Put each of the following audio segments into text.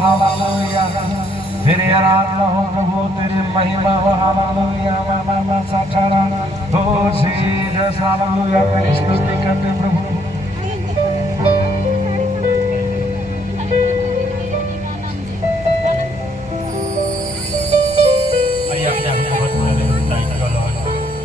Hallelujah. तेरे आराधना हो प्रभु, तेरी महिमा हो हालेलुया। मामा साचारा हो जीसस हालेलुया। तेरी स्तुति करते प्रभु।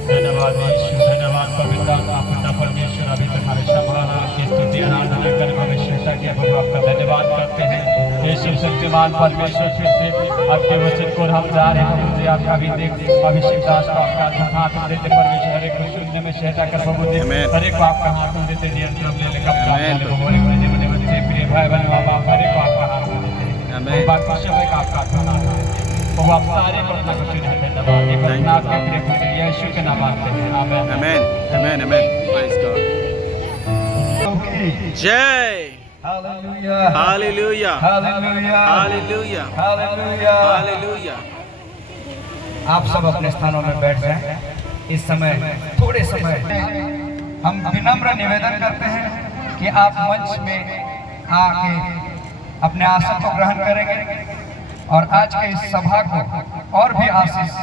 धन्यवाद यीशु, धन्यवाद पवित्र आत्मा परमेश्वर, अभी तक हमें संभाला, आपकी स्तुति आराधना कर भविष्यता के प्रभु आपका धन्यवाद करते हैं। यीशु शक्तिमान परमेश्वर, फिर से आपके वचन को हम जा रहे हैं प्रभु जी। आपका भी देख अभिषेक दास को आपका हाथ में देते परमेश्वर, हर एक को सुनने में सहायता कर प्रभु जी। हर एक को आपका हाथ में देते, नियंत्रण ले ले कब्जा ले ले प्रभु। बड़े बच्चे प्रिय भाई बहन बाबा, हर एक को आपका हाथ में देते, बाकी सब एक आपका हाथ में वो आप सारे प्रार्थना को सुने। धन्यवाद ये प्रार्थना आपके प्रिय पुत्र यीशु के नाम मांगते हैं, आमीन आमेन आमेन। Praise God. जय हालेलुया हालेलुया हालेलुया हालेलुया हालेलुया हालेलुया। आप सब अपने स्थानों में बैठ जाएं। इस समय थोड़े समय हम विनम्र निवेदन करते हैं कि आप मंच में आके अपने आसन को ग्रहण करेंगे और आज के इस सभा को और भी आशीष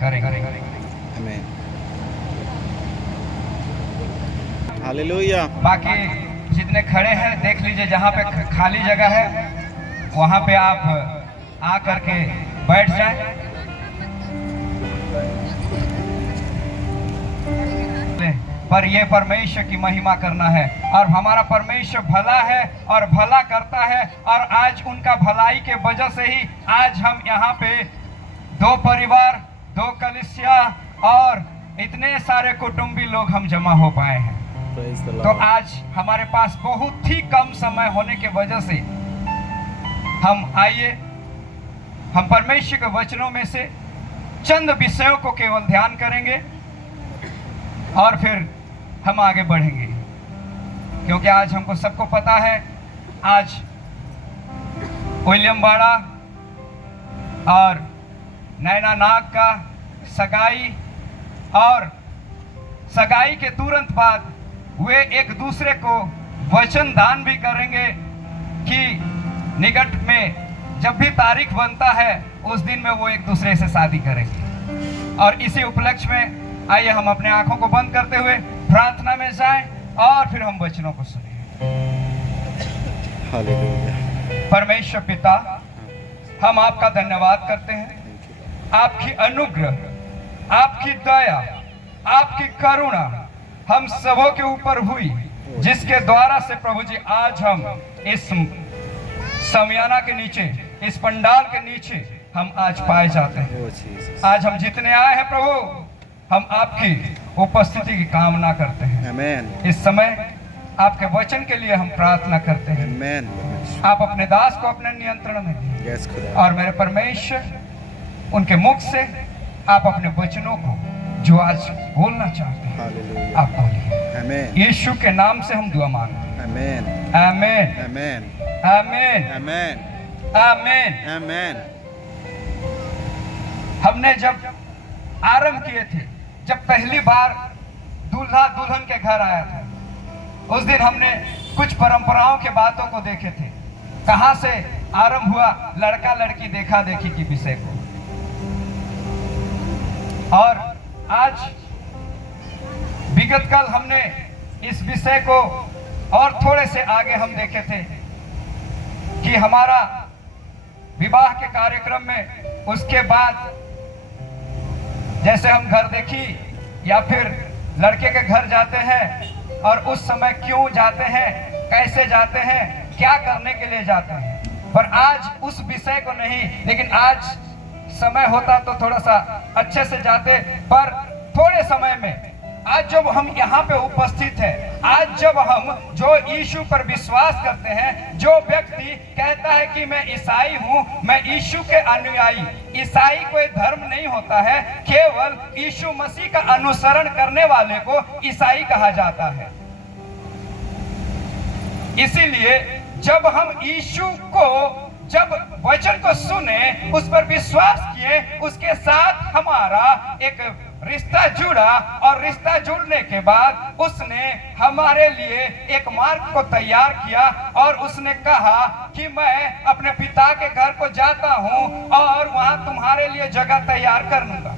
करेंगे। Amen hallelujah. बाकी जितने खड़े हैं देख लीजिए, जहाँ पे खाली जगह है वहाँ पे आप आ करके बैठ जाएं। पर ये परमेश्वर की महिमा करना है और हमारा परमेश्वर भला है और भला करता है। और आज उनका भलाई के वजह से ही आज हम यहाँ पे दो परिवार, दो कलीसिया और इतने सारे कुटुंबी लोग हम जमा हो पाए हैं। तो आज हमारे पास बहुत ही कम समय होने के वजह से आइए हम परमेश्वर के वचनों में से चंद विषयों को केवल ध्यान करेंगे और फिर हम आगे बढ़ेंगे, क्योंकि आज हमको सबको पता है आज विलियम बाड़ा और नैना नाग का सगाई, और सगाई के तुरंत बाद वे एक दूसरे को वचन दान भी करेंगे कि निकट में जब भी तारीख बनता है उस दिन में वो एक दूसरे से शादी करेंगे। और इसी उपलक्ष्य में आइए हम अपने आंखों को बंद करते हुए प्रार्थना में जाएं और फिर हम वचनों को सुनें। हालेलुया। परमेश्वर पिता, हम आपका धन्यवाद करते हैं। आपकी अनुग्रह, आपकी दया, आपकी करुणा हम सबों के ऊपर हुई, जिसके द्वारा से प्रभु जी आज हम इस समियाना के नीचे, इस पंडाल के नीचे हम आज पाए जाते हैं। आज हम जितने आए हैं प्रभु, हम आपकी उपस्थिति की कामना करते हैं। आमेन। इस समय आपके वचन के लिए हम प्रार्थना करते हैं। आमेन। आप अपने दास को अपने नियंत्रण में लीजिए। यस खुदा। और मेरे परमेश्वर, उनके मुख से आप अपने वचनों को जो आज बोलना चाहते हैं हालेलुया। आप बोलिए। आमेन। यीशु के नाम से हम दुआ मांगते हैं। आमेन आमेन आमेन आमेन आमेन आमेन। आमेन। हमने जब आरंभ किए थे, जब पहली बार दूल्हा दुल्हन के घर आया था, उस दिन हमने कुछ परंपराओं के बातों को देखे थे। कहां से आरंभ हुआ? लड़का लड़की देखा देखी की विषय को। और आज विगत कल हमने इस विषय को और थोड़े से आगे हम देखे थे कि हमारा विवाह के कार्यक्रम में उसके बाद जैसे हम घर देखी या फिर लड़के के घर जाते हैं और उस समय क्यों जाते हैं, कैसे जाते हैं, क्या करने के लिए जाते हैं। पर आज उस विषय को नहीं, लेकिन आज समय होता तो थोड़ा सा अच्छे से जाते, पर थोड़े समय में आज जब हम यहाँ पे उपस्थित हैं, आज जब हम जो यीशु पर विश्वास करते हैं, जो व्यक्ति कहता है कि मैं ईसाई हूँ, मैं यीशु के अनुयायी। ईसाई कोई धर्म नहीं होता है, केवल यीशु मसीह का अनुसरण करने वाले को ईसाई कहा जाता है। इसीलिए जब हम यीशु को, जब वचन को सुने, उस पर विश्वास किए, उसके साथ हमारा एक रिश्ता जुड़ा और रिश्ता जुड़ने के बाद उसने हमारे लिए एक मार्ग को तैयार किया और उसने कहा कि मैं अपने पिता के घर को जाता हूं और वहां तुम्हारे लिए जगह तैयार कर लूंगा।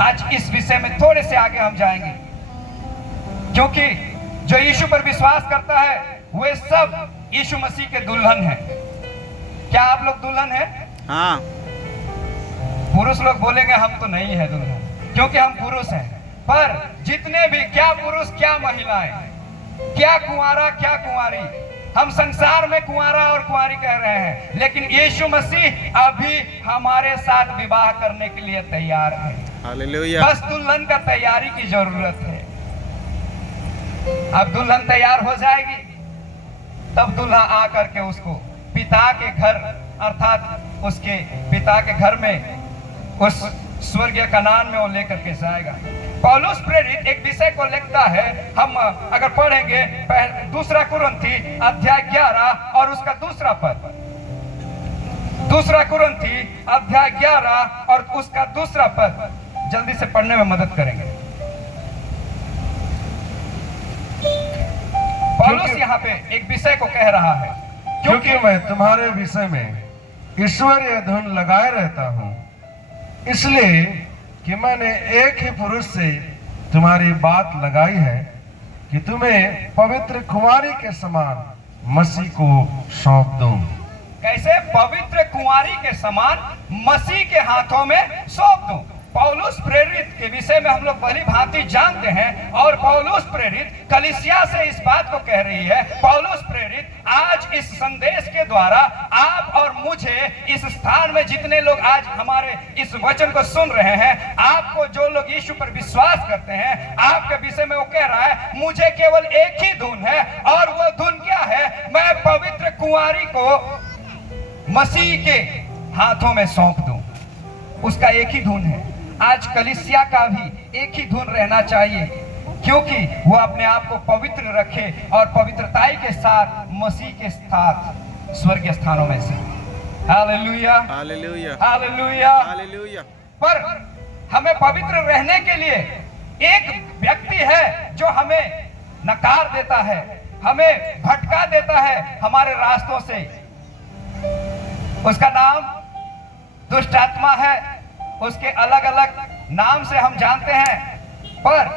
आज इस विषय में थोड़े से आगे हम जाएंगे, क्योंकि जो यीशु पर विश्वास करता है वे सब यीशु मसीह के दुल्हन हैं। क्या आप लोग दुल्हन हैं? हाँ। पुरुष लोग बोलेंगे हम तो नहीं है दुल्हन, क्योंकि हम पुरुष हैं। पर जितने भी, क्या पुरुष क्या महिलाएं, क्या कुंवारा क्या कुंवारी, हम संसार में कुंवारा और कुंवारी कह रहे हैं, लेकिन यीशु मसीह अभी हमारे साथ विवाह करने के लिए तैयार है। हालेलुया। बस दुल्हन का तैयारी की जरूरत है। अब दुल्हन तैयार हो जाएगी, तब दूल्हा आकर के उसको पिता के घर अर्थात उसके पिता के घर में उस स्वर्गीय कनान में वो लेकर के जाएगा। पौलुस प्रेरित एक विषय को लिखता है, हम अगर पढ़ेंगे 2 कुरिन्थी अध्याय 11 और उसका दूसरा पद। 2 कुरिन्थी अध्याय 11 और उसका दूसरा पद जल्दी से पढ़ने में मदद करेंगे। पौलुस यहाँ पे एक विषय को कह रहा है, क्योंकि मैं तुम्हारे विषय में ईश्वरीय धुन लगाए रहता हूँ, इसलिए कि मैंने एक ही पुरुष से तुम्हारी बात लगाई है कि तुम्हें पवित्र कुंवारी के समान मसीह को सौंप दूं। कैसे? पवित्र कुंवारी के समान मसीह के हाथों में सौंप दूं। पौलुस प्रेरित के विषय में हम लोग भली भांति जानते हैं और पौलुस प्रेरित कलीसिया से इस बात को कह रही है। पौलुस प्रेरित आज इस संदेश के द्वारा आप और मुझे इस स्थान में जितने लोग आज हमारे इस वचन को सुन रहे हैं, आपको जो लोग यीशु पर विश्वास करते हैं, आपके विषय में वो कह रहा है मुझे केवल एक ही धुन है और वो धुन क्या है? मैं पवित्र कुंवारी को मसीह के हाथों में सौंप दूं। उसका एक ही धुन है। आज कलीसिया का भी एक ही धुन रहना चाहिए, क्योंकि वो अपने आप को पवित्र रखे और पवित्रताई के साथ मसीह के साथ स्वर्गीय स्थानों में से। हालेलुया, हालेलुया, हालेलुया, हालेलुया। पर हमें पवित्र रहने के लिए एक व्यक्ति है जो हमें नकार देता है, हमें भटका देता है हमारे रास्तों से। उसका नाम दुष्ट आत्मा है। उसके अलग अलग नाम से हम जानते हैं, पर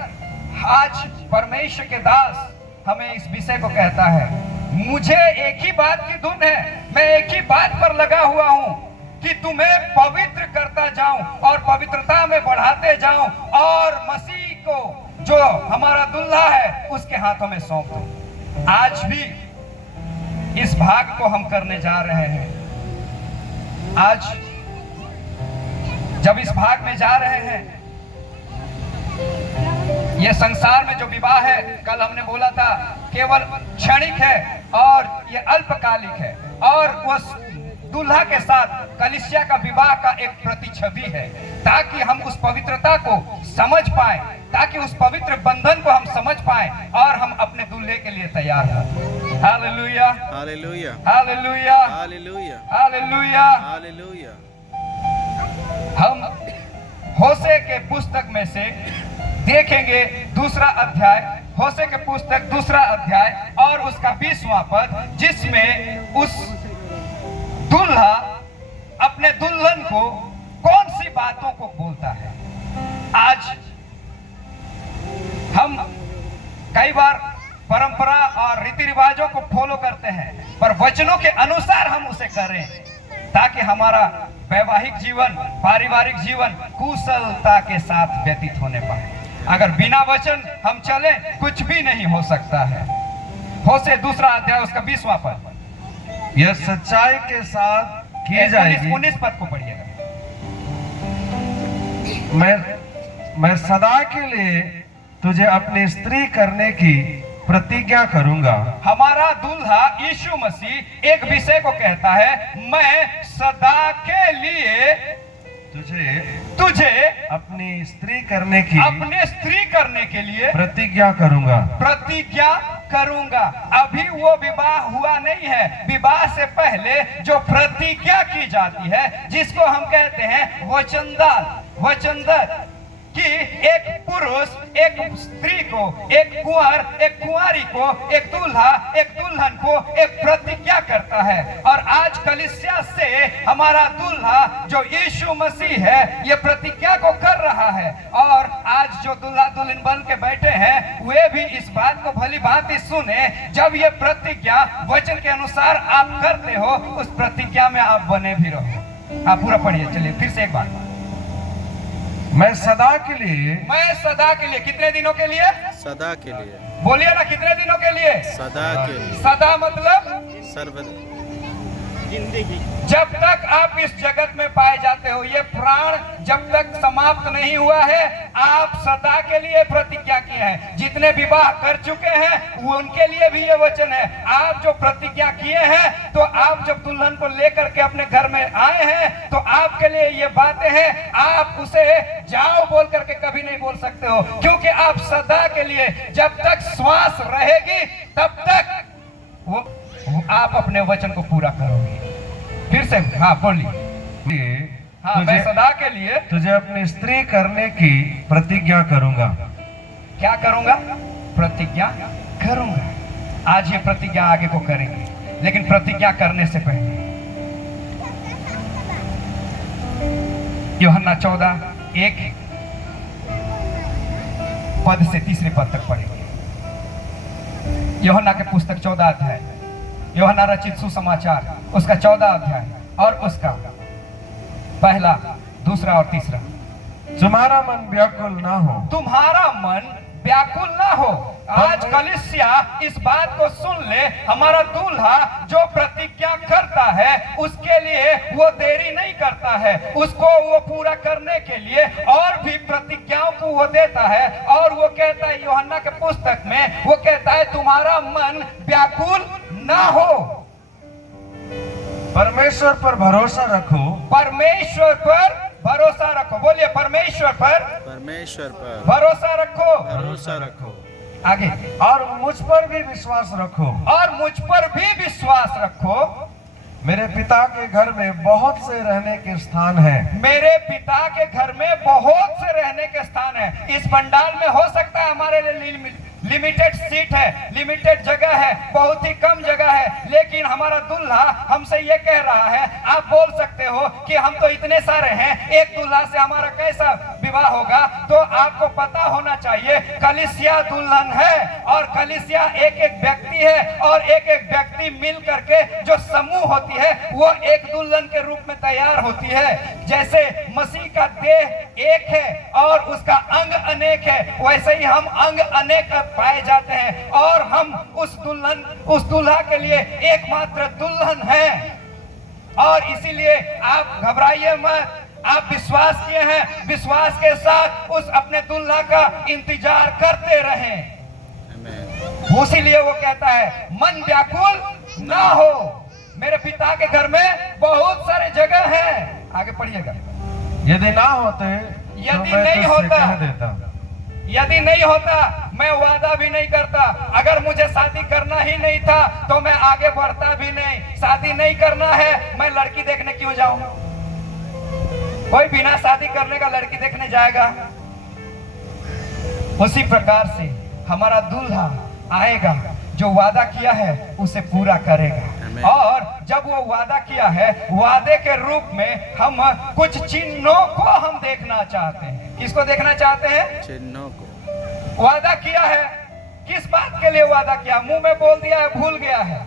आज परमेश्वर के दास हमें इस विषय को कहता है, मुझे एक ही बात की धुन है, मैं एक ही बात पर लगा हुआ हूं कि तुम्हें पवित्र करता जाऊं और पवित्रता में बढ़ाते जाऊं और मसीह को जो हमारा दुल्हा है उसके हाथों में सौंप दूं। आज भी इस भाग को हम करने जा रहे हैं। आज जब इस भाग में जा रहे हैं, ये संसार में जो विवाह है, कल हमने बोला था केवल क्षणिक है और ये अल्पकालिक है, और उस दूल्हा के साथ कलीसिया का विवाह का एक प्रतिछवि है, ताकि हम उस पवित्रता को समझ पाए, ताकि उस पवित्र बंधन को हम समझ पाए और हम अपने दूल्हे के लिए तैयार हैं। हालेलुया, हालेलुया, हालेलुया, हालेलुया, हालेलुया, हालेलुया। हम होशे के पुस्तक में से देखेंगे 2 अध्याय, होशे के पुस्तक 2 अध्याय और उसका 20वां पद, जिसमें उस दूल्हा अपने दुल्हन को कौन सी बातों को बोलता है। आज हम कई बार परंपरा और रीति रिवाजों को फॉलो करते हैं, पर वचनों के अनुसार हम उसे करें, ताकि हमारा वैवाहिक जीवन, पारिवारिक जीवन कुशलता के साथ व्यतीत होने पाए। अगर बिना वचन हम चले, कुछ भी नहीं हो सकता है। होशे 2 अध्याय उसका 20वां पद, यह सच्चाई के साथ की जाएगी। 19 पद को पढ़िएगा। मैं सदा के लिए तुझे अपनी स्त्री करने की प्रतिज्ञा करूंगा। हमारा दूल्हा यीशु मसीह एक विषय को कहता है, मैं सदा के लिए तुझे अपनी स्त्री करने की अपने स्त्री करने के लिए प्रतिज्ञा करूंगा। प्रतिज्ञा करूंगा। अभी वो विवाह हुआ नहीं है। विवाह से पहले जो प्रतिज्ञा की जाती है, जिसको हम कहते हैं वचनदार, वचनदर, कि एक पुरुष एक स्त्री को, एक कुंवर एक कुंवारी को, एक दूल्हा एक दुल्हन को एक प्रतिज्ञा करता है। और आज कलीसिया से हमारा दूल्हा जो यीशु मसीह है ये प्रतिज्ञा को कर रहा है। और आज जो दूल्हा दुल्हन बन के बैठे हैं वे भी इस बात को भली भांति सुने, जब ये प्रतिज्ञा वचन के अनुसार आप करते हो उस प्रतिज्ञा में आप बने भी रहो। आप पूरा पढ़िए, चलिए फिर से एक बार। मैं सदा के लिए कितने दिनों के लिए? सदा के लिए। बोलिए ना, कितने दिनों के लिए? सदा के लिए। सदा मतलब सर्वदा। जब तक आप इस जगत में पाए जाते हो, ये प्राण जब तक समाप्त नहीं हुआ है, आप सदा के लिए प्रतिज्ञा किए हैं। जितने विवाह कर चुके हैं वो उनके लिए भी ये वचन है। आप जो प्रतिज्ञा किए हैं, तो आप जब दुल्हन को लेकर के अपने घर में आए हैं तो आपके लिए ये बातें हैं। आप उसे जाओ बोल करके कभी नहीं बोल सकते हो, क्योंकि आप सदा के लिए, जब तक श्वास रहेगी तब तक वो आप अपने वचन को पूरा करोगे। फिर से हाँ बोलिए। हाँ, मैं सदा के लिए तुझे अपनी स्त्री करने की प्रतिज्ञा करूंगा। क्या करूंगा? प्रतिज्ञा करूंगा। आज ये प्रतिज्ञा आगे को करेंगे, लेकिन प्रतिज्ञा करने से पहले यूहन्ना 14:1 पद से 3 पद तक पढ़ेंगे। यूहन्ना के पुस्तक 14 अध्याय, यूहन्ना रचित सुसमाचार उसका 14 अध्याय और उसका 1, 2 और 3। तुम्हारा मन व्याकुल ना हो। तुम्हारा मन व्याकुल ना हो। आज कलीसिया इस बात को सुन ले, हमारा दूल्हा जो प्रतिज्ञा करता है उसके लिए वो देरी नहीं करता है, उसको वो पूरा करने के लिए और भी प्रतिज्ञाओं को वो देता है। और वो कहता है यूहन्ना के पुस्तक में, वो कहता है तुम्हारा मन व्याकुल ना हो। परमेश्वर पर भरोसा रखो। परमेश्वर पर भरोसा रखो। बोलिए, परमेश्वर पर भरोसा रखो। भरोसा रखो। आगे, और मुझ पर भी विश्वास रखो। और मुझ पर भी विश्वास रखो। मेरे पिता के घर में बहुत से रहने के स्थान हैं। मेरे पिता के घर में बहुत से रहने के स्थान है। इस पंडाल में हो सकता है हमारे लिए लिमिटेड सीट है, लिमिटेड जगह है, बहुत ही कम जगह है, लेकिन हमारा दूल्हा हमसे ये कह रहा है। आप बोल सकते हो कि हम तो इतने सारे हैं, एक दूल्हा से हमारा कैसा विवाह होगा? तो आपको पता होना चाहिए कलीसिया दुल्हन है और कलीसिया एक एक व्यक्ति है, और एक एक व्यक्ति मिल करके जो समूह होती है वो एक दुल्हन के रूप में तैयार होती है। जैसे मसीह का देह एक है और उसका अंग अनेक है, वैसे ही हम अंग अनेक पाए जाते हैं, और हम उस दूल्हा के लिए एकमात्र दुल्हन है। और इसीलिए आप घबराइए मत, आप विश्वास किए हैं, विश्वास के साथ उस अपने दूल्हा का इंतजार करते रहें। इसीलिए वो कहता है मन व्याकुल ना हो। मेरे पिता के घर में बहुत सारे जगह हैं। आगे पढ़िएगा। यदि ना होते, यदि नहीं होता, यदि नहीं होता मैं वादा भी नहीं करता। अगर मुझे शादी करना ही नहीं था तो मैं आगे बढ़ता भी नहीं। शादी नहीं करना है, मैं लड़की देखने क्यों जाऊं? कोई बिना शादी करने का लड़की देखने जाएगा? उसी प्रकार से हमारा दूल्हा आएगा, जो वादा किया है उसे पूरा करेगा। और जब वो वादा किया है, वादे के रूप में हम कुछ चिन्हों को हम देखना चाहते हैं। किसको देखना चाहते हैं? चिन्हों को। वादा किया है, किस बात के लिए वादा किया? मुंह में बोल दिया है, भूल गया है।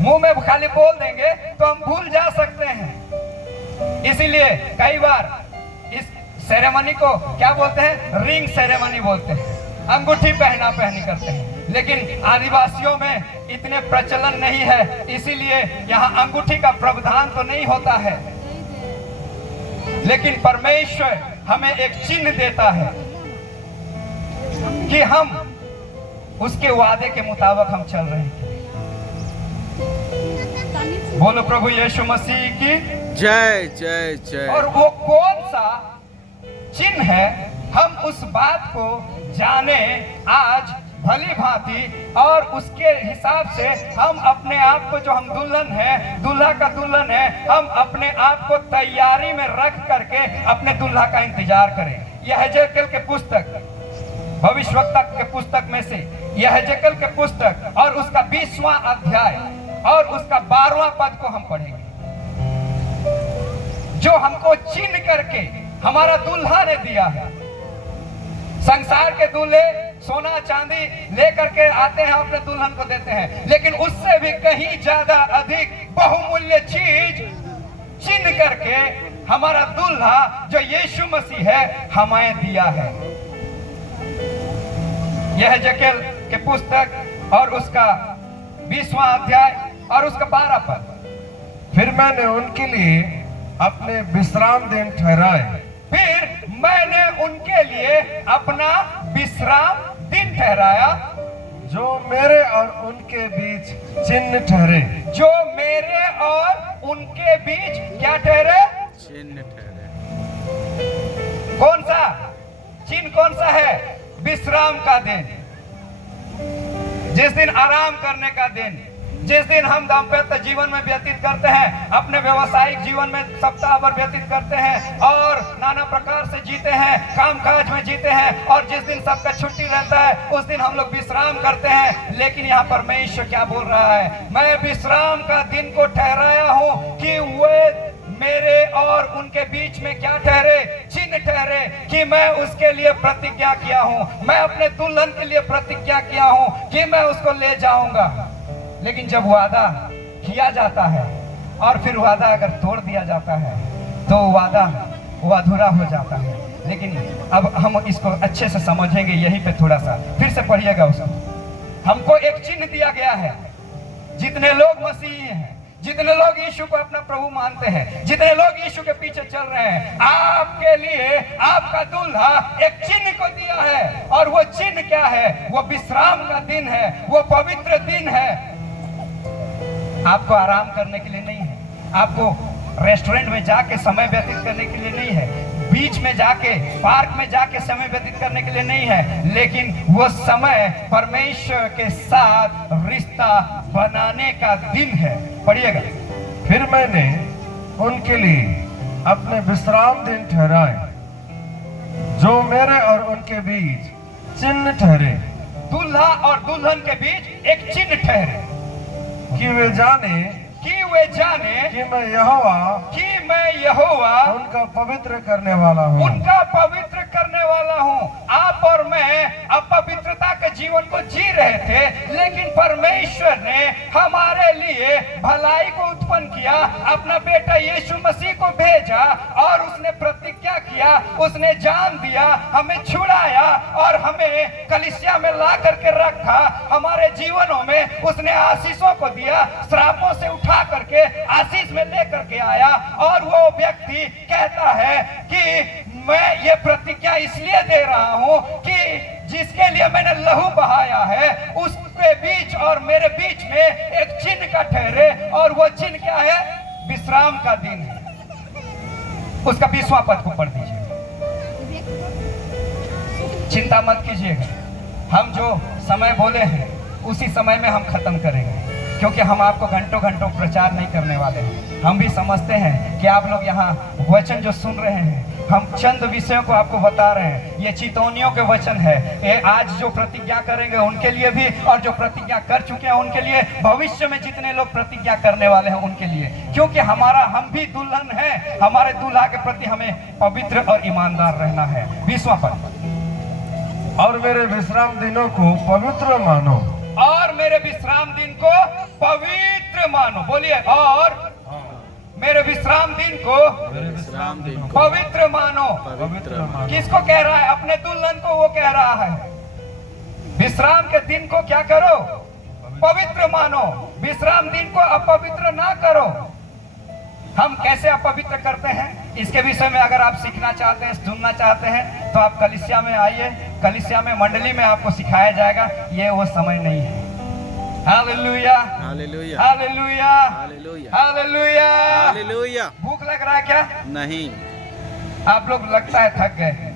मुंह में खाली बोल देंगे तो हम भूल जा सकते हैं। इसीलिए कई बार इस सेरेमनी को क्या बोलते हैं? रिंग सेरेमनी बोलते हैं, अंगूठी पहना पहनी करते हैं। लेकिन आदिवासियों में इतने प्रचलन नहीं है, इसीलिए यहाँ अंगूठी का प्रावधान तो नहीं होता है। लेकिन परमेश्वर हमें एक चिन्ह देता है कि हम उसके वादे के मुताबिक हम चल रहे हैं। बोलो प्रभु यीशु मसीह की जय जय जय। और वो कौन सा चिन्ह है, हम उस बात को जाने आज भली भांति, और उसके हिसाब से हम अपने आप को, जो हम दुल्हन है, दूल्हा का दुल्हन है, हम अपने आप को तैयारी में रख करके अपने दूल्हा का इंतजार करें। यहेजकेल के पुस्तक, भविष्यवक्ता के पुस्तक में से यहेजकेल के पुस्तक और उसका 20वां अध्याय और उसका 12वां पद को हम पढ़ेंगे। जो हमको चिन्ह करके हमारा दुल्हा ने दिया है। संसार के दूल्हे सोना चांदी लेकर के आते हैं, अपने दुल्हन को देते हैं, लेकिन उससे भी कहीं ज्यादा अधिक बहुमूल्य चीज चिन्ह करके हमारा दुल्हा जो यीशु मसीह है हमें दिया है। यहेजकेल के पुस्तक और उसका 20वां अध्याय और उसका 12 पद। फिर मैंने उनके लिए अपने विश्राम दिन ठहराए। फिर मैंने उनके लिए अपना विश्राम दिन ठहराया, जो मेरे और उनके बीच चिन्ह ठहरे। जो मेरे और उनके बीच क्या ठहरे? चिन्ह ठहरे। कौन सा चिन्ह? कौन सा है? विश्राम का दिन, जिस दिन आराम करने का दिन, जिस दिन हम दाम्पत्य जीवन में व्यतीत करते हैं, अपने व्यवसायिक जीवन में सप्ताह भर व्यतीत करते हैं और नाना प्रकार से जीते हैं, कामकाज में जीते हैं, और जिस दिन सबका छुट्टी रहता है उस दिन हम लोग विश्राम करते हैं। लेकिन यहाँ परमेश्वर क्या बोल रहा है? मैं विश्राम का दिन को ठहराया हूँ कि वे मेरे और उनके बीच में क्या ठहरे? चिन्ह ठहरे, कि मैं उसके लिए प्रतिज्ञा किया हूँ, मैं अपने दुल्हन के लिए प्रतिज्ञा किया हूँ कि मैं उसको ले जाऊंगा। लेकिन जब वादा किया जाता है और फिर वादा अगर तोड़ दिया जाता है तो वादा वो अधूरा हो जाता है। लेकिन अब हम इसको अच्छे से समझेंगे, यहीं पे थोड़ा सा फिर से पढ़िएगा उसको। हमको एक चिन्ह दिया गया है। जितने लोग मसीही हैं, जितने लोग यीशु को अपना प्रभु मानते हैं, जितने लोग यीशु के पीछे चल रहे हैं, आपके लिए आपका दूल्हा एक चिन्ह को दिया है। और वो चिन्ह क्या है? वो विश्राम का दिन है, वो पवित्र दिन है। आपको आराम करने के लिए नहीं है, आपको रेस्टोरेंट में जाके समय व्यतीत करने के लिए नहीं है, बीच में जाके पार्क में जाके समय व्यतीत करने के लिए नहीं है, लेकिन वो समय परमेश्वर के साथ रिश्ता बनाने का दिन है। पढ़िएगा। फिर मैंने उनके लिए अपने विश्राम दिन ठहराए, जो मेरे और उनके बीच चिन्ह ठहरे। दूल्हा और दुल्हन के बीच एक चिन्ह ठहरे, कि वे जाने कि मैं यहोवा उनका पवित्र करने वाला हूँ। उनका पवित्र करने वाला हूँ। आप और मैं अपवित्रता के जीवन को जी रहे थे, लेकिन परमेश्वर ने हमारे लिए भलाई को उत्पन्न किया, अपना बेटा यीशु मसीह को भेजा और उसने प्रतिज्ञा किया, उसने जान दिया, हमें छुड़ाया और हमें कलीसिया में ला करके रखा। हमारे जीवनों में उसने आशीषों को दिया, श्रापों से उठा करके आशीष में लेकर के आया। और वो व्यक्ति कहता है कि मैं ये प्रतिज्ञा इसलिए दे रहा हूं कि जिसके लिए मैंने लहू बहाया है उसके बीच और मेरे बीच में एक चिन्ह का ठहरे। और वो चिन्ह क्या है? विश्राम का दिन है। उसका 20वां पद को पढ़ दीजिए। चिंता मत कीजिएगा, हम जो समय बोले हैं उसी समय में हम खत्म करेंगे, क्योंकि हम आपको घंटों घंटों प्रचार नहीं करने वाले हैं। हम भी समझते हैं कि आप लोग यहाँ वचन जो सुन रहे हैं, हम चंद विषयों को आपको बता रहे हैं। ये चितौनियों के वचन है। ये आज जो प्रतिज्ञा करेंगे उनके लिए भी, और जो प्रतिज्ञा कर चुके हैं उनके लिए, भविष्य में जितने लोग प्रतिज्ञा करने वाले हैं उनके लिए, क्योंकि हम भी दुल्हन है। हमारे दूल्हा के प्रति हमें पवित्र और ईमानदार रहना है। 20वां पद। और मेरे विश्राम दिनों को पवित्र मानो। और मेरे विश्राम दिन को पवित्र मानो। बोलिए, और मेरे विश्राम दिन को पवित्र मानो। किसको कह रहा है? अपने दुल्हन को वो कह रहा है। विश्राम के दिन को क्या करो? पवित्र मानो। विश्राम दिन को अपवित्र ना करो। हम कैसे अपवित्र करते हैं, इसके विषय में अगर आप सीखना चाहते हैं, सुनना चाहते हैं, तो आप कलीसिया में आइए। कलीसिया में, मंडली में आपको सिखाया जाएगा। ये वो समय नहीं है। हालेलुया, हालेलुया, हालेलुया, हालेलुया, हालेलुया, हालेलुया। भूख लग रहा है क्या? नहीं। आप लोग लगता है थक गए।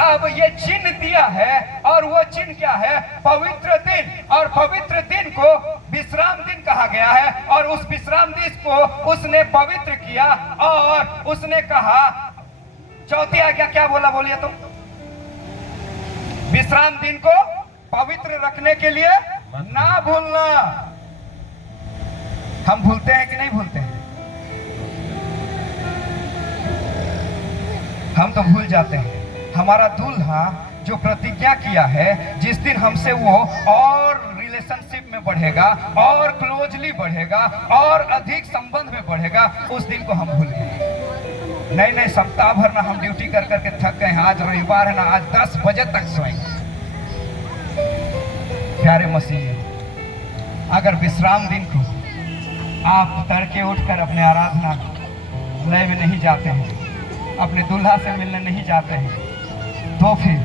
अब ये चिन्ह दिया है, और वो चिन्ह क्या है? पवित्र दिन। और पवित्र दिन को विश्राम दिन कहा गया है, और उस विश्राम दिन को उसने पवित्र किया। और उसने कहा चौथी आज्ञा क्या बोला, बोलिए तुम? विश्राम दिन को पवित्र रखने के लिए ना भूलना। हम भूलते हैं कि नहीं भूलते हैं? हम तो भूल जाते हैं। हमारा दूल्हा जो प्रतिज्ञा किया है, जिस दिन हमसे वो और रिलेशनशिप में बढ़ेगा, और क्लोजली बढ़ेगा, और अधिक संबंध में बढ़ेगा, उस दिन को हम भूल गए। नहीं, सप्ताह भर ना हम ड्यूटी कर करके थक गए हैं, आज रविवार है ना, आज 10 बजे तक सोएंगे। प्यारे मसीह, अगर विश्राम दिन को आप तड़के उठकर अपने आराधनालय में नहीं जाते हैं, अपने दूल्हा से मिलने नहीं जाते हैं, तो फिर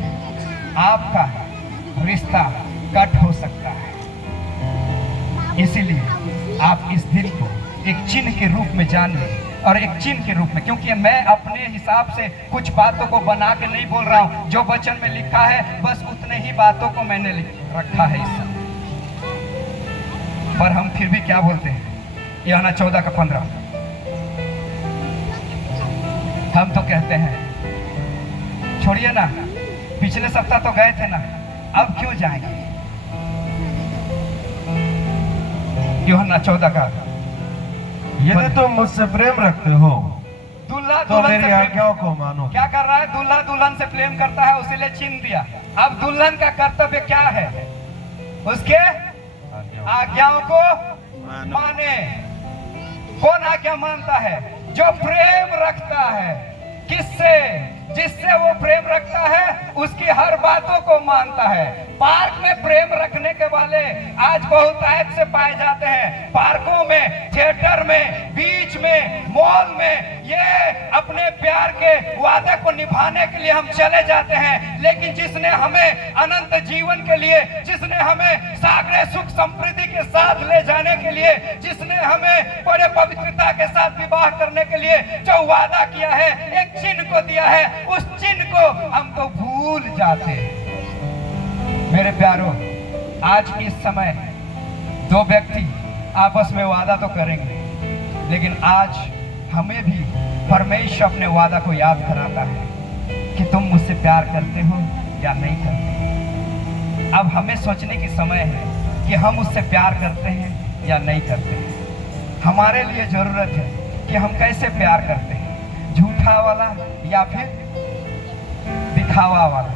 आपका रिश्ता कट हो सकता है। इसीलिए आप इस दिन को एक चिन्ह के रूप में जान लें, और एक चिन्ह के रूप में, क्योंकि मैं अपने हिसाब से कुछ बातों को बना के नहीं बोल रहा हूं। जो वचन में लिखा है बस उतने ही बातों को मैंने रखा है इस समय। पर हम फिर भी क्या बोलते हैं? यूहन्ना 14:15 हम तो कहते हैं छोड़िए ना, पिछले सप्ताह तो गए थे ना, अब क्यों जाएंगे? यूहन्ना 14 यदि तुम मुझसे प्रेम रखते हो दूल्हा तो मेरी आज्ञाओं को मानो। क्या कर रहा है? दूल्हा दुल्हन से प्रेम करता है, उसीलिए चिन्ह दिया। अब दुल्हन का कर्तव्य क्या है? उसके आज्ञाओं को माने। कौन आज्ञा मानता है? जो प्रेम रखता है। किससे? जिससे वो प्रेम रखता है उसकी हर बातों को मानता है। पार्क में प्रेम रखने के वाले आज बहुत ऐसे से पाए जाते हैं। पार्कों में, थिएटर में, बीच में, मॉल में, ये अपने प्यार के वादे को निभाने के लिए हम चले जाते हैं। लेकिन जिसने हमें अनंत जीवन के लिए, जिसने हमें सागरे सुख समृद्धि के साथ ले जाने के लिए, जिसने हमें बड़े पवित्रता के साथ विवाह करने के लिए जो वादा किया है, एक चिन्ह को दिया है, उस चिन्ह को हम तो भूल जाते हैं। मेरे प्यारों, आज इस समय दो व्यक्ति आपस में वादा तो करेंगे, लेकिन आज हमें भी परमेश्वर अपने वादा को याद कराता है कि तुम मुझसे प्यार करते हो या नहीं करते। अब हमें सोचने की समय है कि हम उससे प्यार करते हैं या नहीं करते हैं। हमारे लिए जरूरत है कि हम कैसे प्यार करते हैं, झूठा वाला या फिर दिखावा वाला।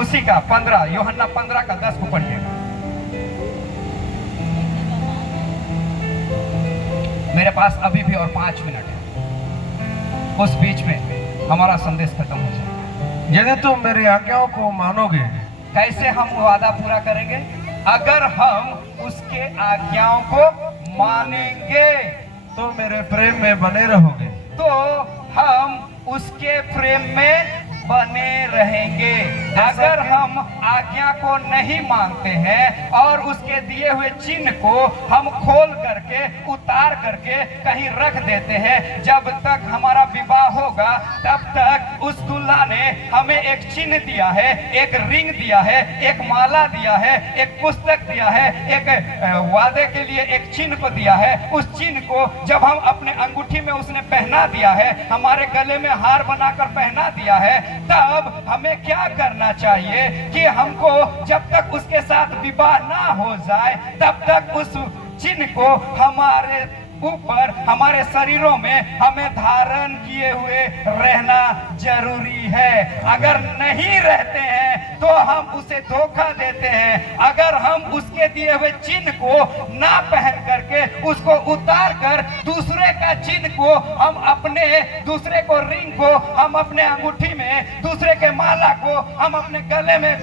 उसी का 15 यूहन्ना 15:10 को पढ़िएगा। मेरे पास अभी भी और 5 मिनट है, उस बीच में हमारा संदेश खत्म हो जाएगा। यदि तुम मेरी आज्ञाओं को मानोगे। कैसे हम वादा पूरा करेंगे? अगर हम उसके आज्ञाओं को मानेंगे तो मेरे प्रेम में बने रहोगे। तो हम उसके प्रेम में बने रहेंगे। अगर हम आज्ञा को नहीं मानते हैं और उसके दिए हुए चिन्ह को हम खोल करके, उतार करके कहीं रख देते हैं, जब तक हमारा विवाह होगा तब तक उस दूल्हा ने हमें एक चिन्ह दिया है, एक रिंग दिया है, एक माला दिया है, एक पुस्तक दिया है, एक वादे के लिए एक चिन्ह को दिया है। उस चिन्ह को जब हम अपने अंगूठी में उसने पहना दिया है, हमारे गले में हार बनाकर पहना दिया है, तब हमें क्या करना चाहिए कि हमको जब तक उसके साथ विवाह ना हो जाए तब तक उस चिन्ह को हमारे ऊपर, हमारे शरीरों में हमें धारण किए हुए रहना जरूरी है। अगर नहीं रहते हैं तो हम उसे धोखा देते हैं। अगर हम उसके दिए हुए चिन्ह को ना पहन करके, उसको उतार कर दूसरे का चिन्ह को हम अपने, दूसरे को रिंग को हम अपने अंगूठी में, दूसरे के माला को हम अपने गले में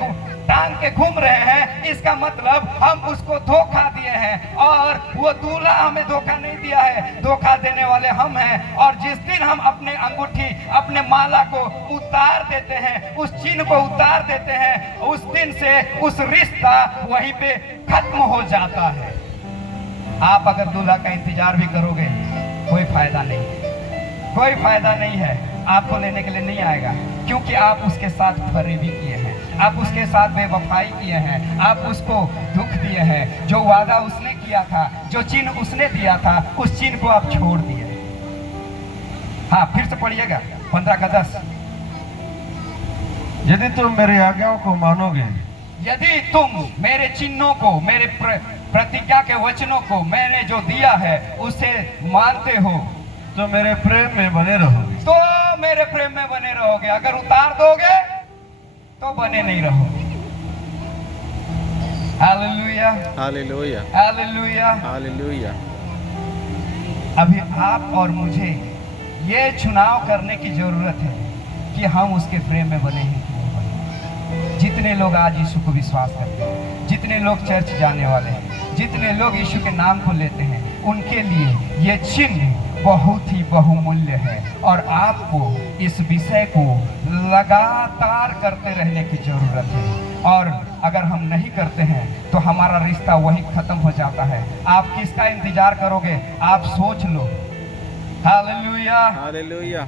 टांग के घूम रहे हैं, इसका मतलब हम उसको धोखा दिए हैं। और वो दूल्हा हमें धोखा नहीं दिया है, धोखा देने वाले हम हैं। और जिस दिन हम अपने अंगूठी, अपने माला को उतार देते हैं, उस चिन्ह को उतार देते हैं, उस दिन से उस रिश्ता वहीं पे खत्म हो जाता है। आप अगर दूल्हा का इंतजार भी करोगे कोई फायदा नहीं है, कोई फायदा नहीं है। आपको लेने के लिए नहीं आएगा, क्योंकि आप उसके साथ फरेबी किए हैं, आप उसके साथ बेवफाई किए हैं, आप उसको दुख दिए हैं। जो वादा उसने किया था, जो चिन्ह उसने दिया था, उस चिन्ह को आप छोड़ दिए। हाँ, फिर से पढ़िएगा। 15 का 10। यदि तुम मेरी आज्ञाओं को मानोगे यदि तुम मेरे चिन्हों को, मेरे प्रतिज्ञा के वचनों को मैंने जो दिया है उसे मानते हो तो मेरे प्रेम में बने रहोगे। तो मेरे प्रेम में बने रहोगे। अगर उतार दोगे तो बने नहीं रहोगे। हालेलुया, हालेलुया, हालेलुया। हालेलुया। अभी आप और मुझे ये चुनाव करने की जरूरत है कि हम उसके प्रेम में बने हैं कि नहीं बने। जितने लोग आज यीशु को विश्वास करते हैं, जितने लोग चर्च जाने वाले हैं, जितने लोग यीशु के नाम को लेते हैं, उनके लिए ये चिन्ह बहुत ही बहुमूल्य है। और आपको इस विषय को लगातार करते रहने की जरूरत है। और अगर हम नहीं करते हैं तो हमारा रिश्ता वहीं खत्म हो जाता है। आप किसका इंतजार करोगे? आप सोच लो। Hallelujah, hallelujah.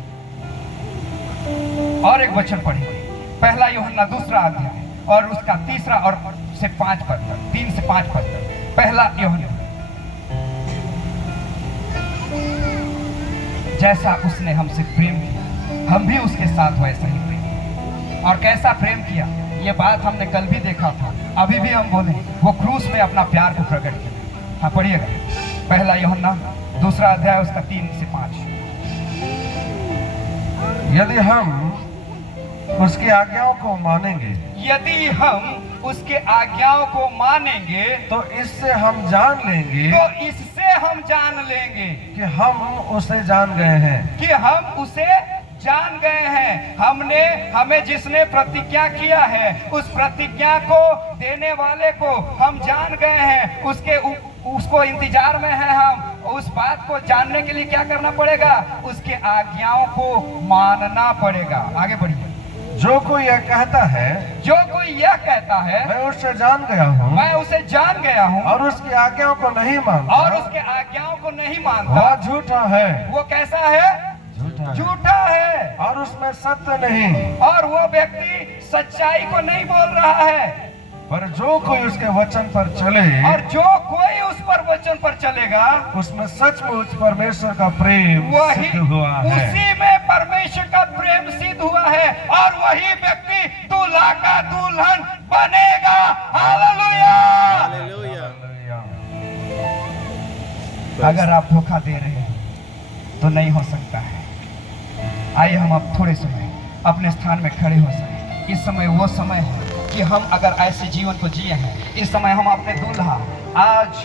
और एक वचन पढ़िए, पहला यूहन्ना 2 अध्याय और उसका 3 और से 5 पद तक, 3 से 5 पद तक। पहला यूहन्ना, जैसा उसने हमसे प्रेम किया हम भी उसके साथ वैसा ही प्रेम किया। और कैसा प्रेम किया ये बात हमने कल भी देखा था, अभी भी हम बोले, वो क्रूस में अपना प्यार को प्रकट किया। हाँ पढ़िएगा, पहला यूहन्ना 2 अध्याय उसका 3 से 5। यदि हम उसकी आज्ञाओं को मानेंगे यदि हम उसके आज्ञाओं को मानेंगे तो इससे हम जान लेंगे तो इससे हम जान लेंगे कि हम उसे जान गए हैं। कि हम उसे जान गए हैं। हमें जिसने प्रतिज्ञा किया है उस प्रतिज्ञा को देने वाले को हम जान गए हैं। उसको इंतजार में है। हम उस बात को जानने के लिए क्या करना पड़ेगा? उसके आज्ञाओं को मानना पड़ेगा। आगे बढ़िए। जो कोई यह कहता है मैं उससे जान गया हूँ मैं उसे जान गया हूँ और उसकी आज्ञाओं को नहीं मानता और उसके आज्ञाओं को नहीं मानता, वह झूठा है। वो कैसा है? झूठा है। और उसमें सत्य नहीं। और वो व्यक्ति सच्चाई को नहीं बोल रहा है। पर जो कोई उसके वचन पर चले और जो कोई उस पर वचन पर चलेगा उसमें सचमुच परमेश्वर का प्रेम वही, सिद्ध हुआ है। उसी में परमेश्वर का प्रेम सिद्ध हुआ है और वही व्यक्ति दूल्हा का दुल्हन बनेगा। हालेलुया। हालेलुया। अगर आप धोखा दे रहे हैं तो नहीं हो सकता है। आइए हम अब थोड़े समय अपने स्थान में खड़े हो सके। इस समय वो समय है कि हम अगर ऐसे जीवन को जिए हैं, इस समय हम अपने दूल्हा, आज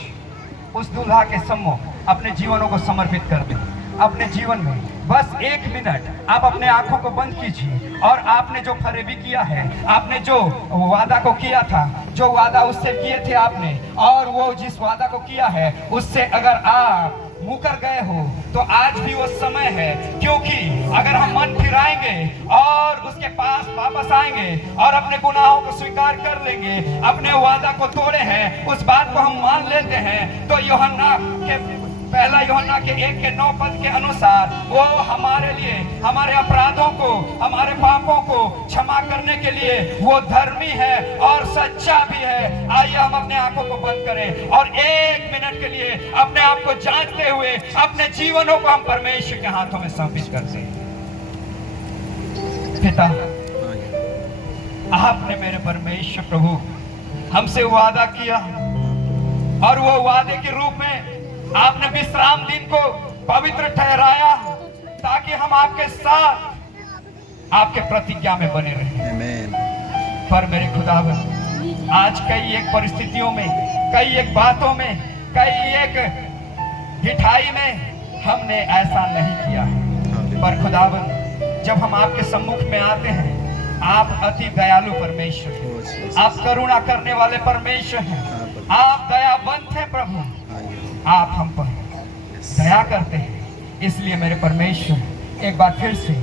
उस दूल्हा के सम्मुख अपने जीवनों को समर्पित कर दें। अपने जीवन में बस 1 मिनट आप अपने आंखों को बंद कीजिए और आपने जो फरेबी किया है, आपने जो वादा को किया था, जो वादा उससे किए थे आपने, और वो जिस वादा को किया है उससे अगर आप मुकर गए हो तो आज भी वो समय है। क्योंकि अगर हम मन फिराएंगे और उसके पास वापस आएंगे और अपने गुनाहों को स्वीकार कर लेंगे, अपने वादा को तोड़े हैं, उस बात को हम मान लेते हैं, तो पहला यूहन्ना के 1:9 पद के अनुसार वो हमारे लिए, हमारे अपराधों को, हमारे पापों को क्षमा करने के लिए वो धर्मी है और सच्चा भी है। आइए हम अपने आंखों को बंद करें और 1 मिनट के लिए अपने आप को जांचते हुए अपने जीवनों को हम परमेश्वर के हाथों में समर्पित करते हैं। पिता, आपने मेरे परमेश्वर प्रभु हमसे वादा किया और वो वादे के रूप में आपने विश्राम दिन को पवित्र ठहराया ताकि हम आपके साथ आपके प्रतिज्ञा में बने रहें। आमीन। पर मेरे खुदावन, आज कई एक परिस्थितियों में, कई एक बातों में, कई एक ढिठाई में हमने ऐसा नहीं किया। पर खुदावन, जब हम आपके सम्मुख में आते हैं, आप अति दयालु परमेश्वर हैं, आप करुणा करने वाले परमेश्वर हैं, आप दयावंत हैं प्रभु, आप हम पर दया करते हैं। इसलिए मेरे परमेश्वर, एक बार फिर से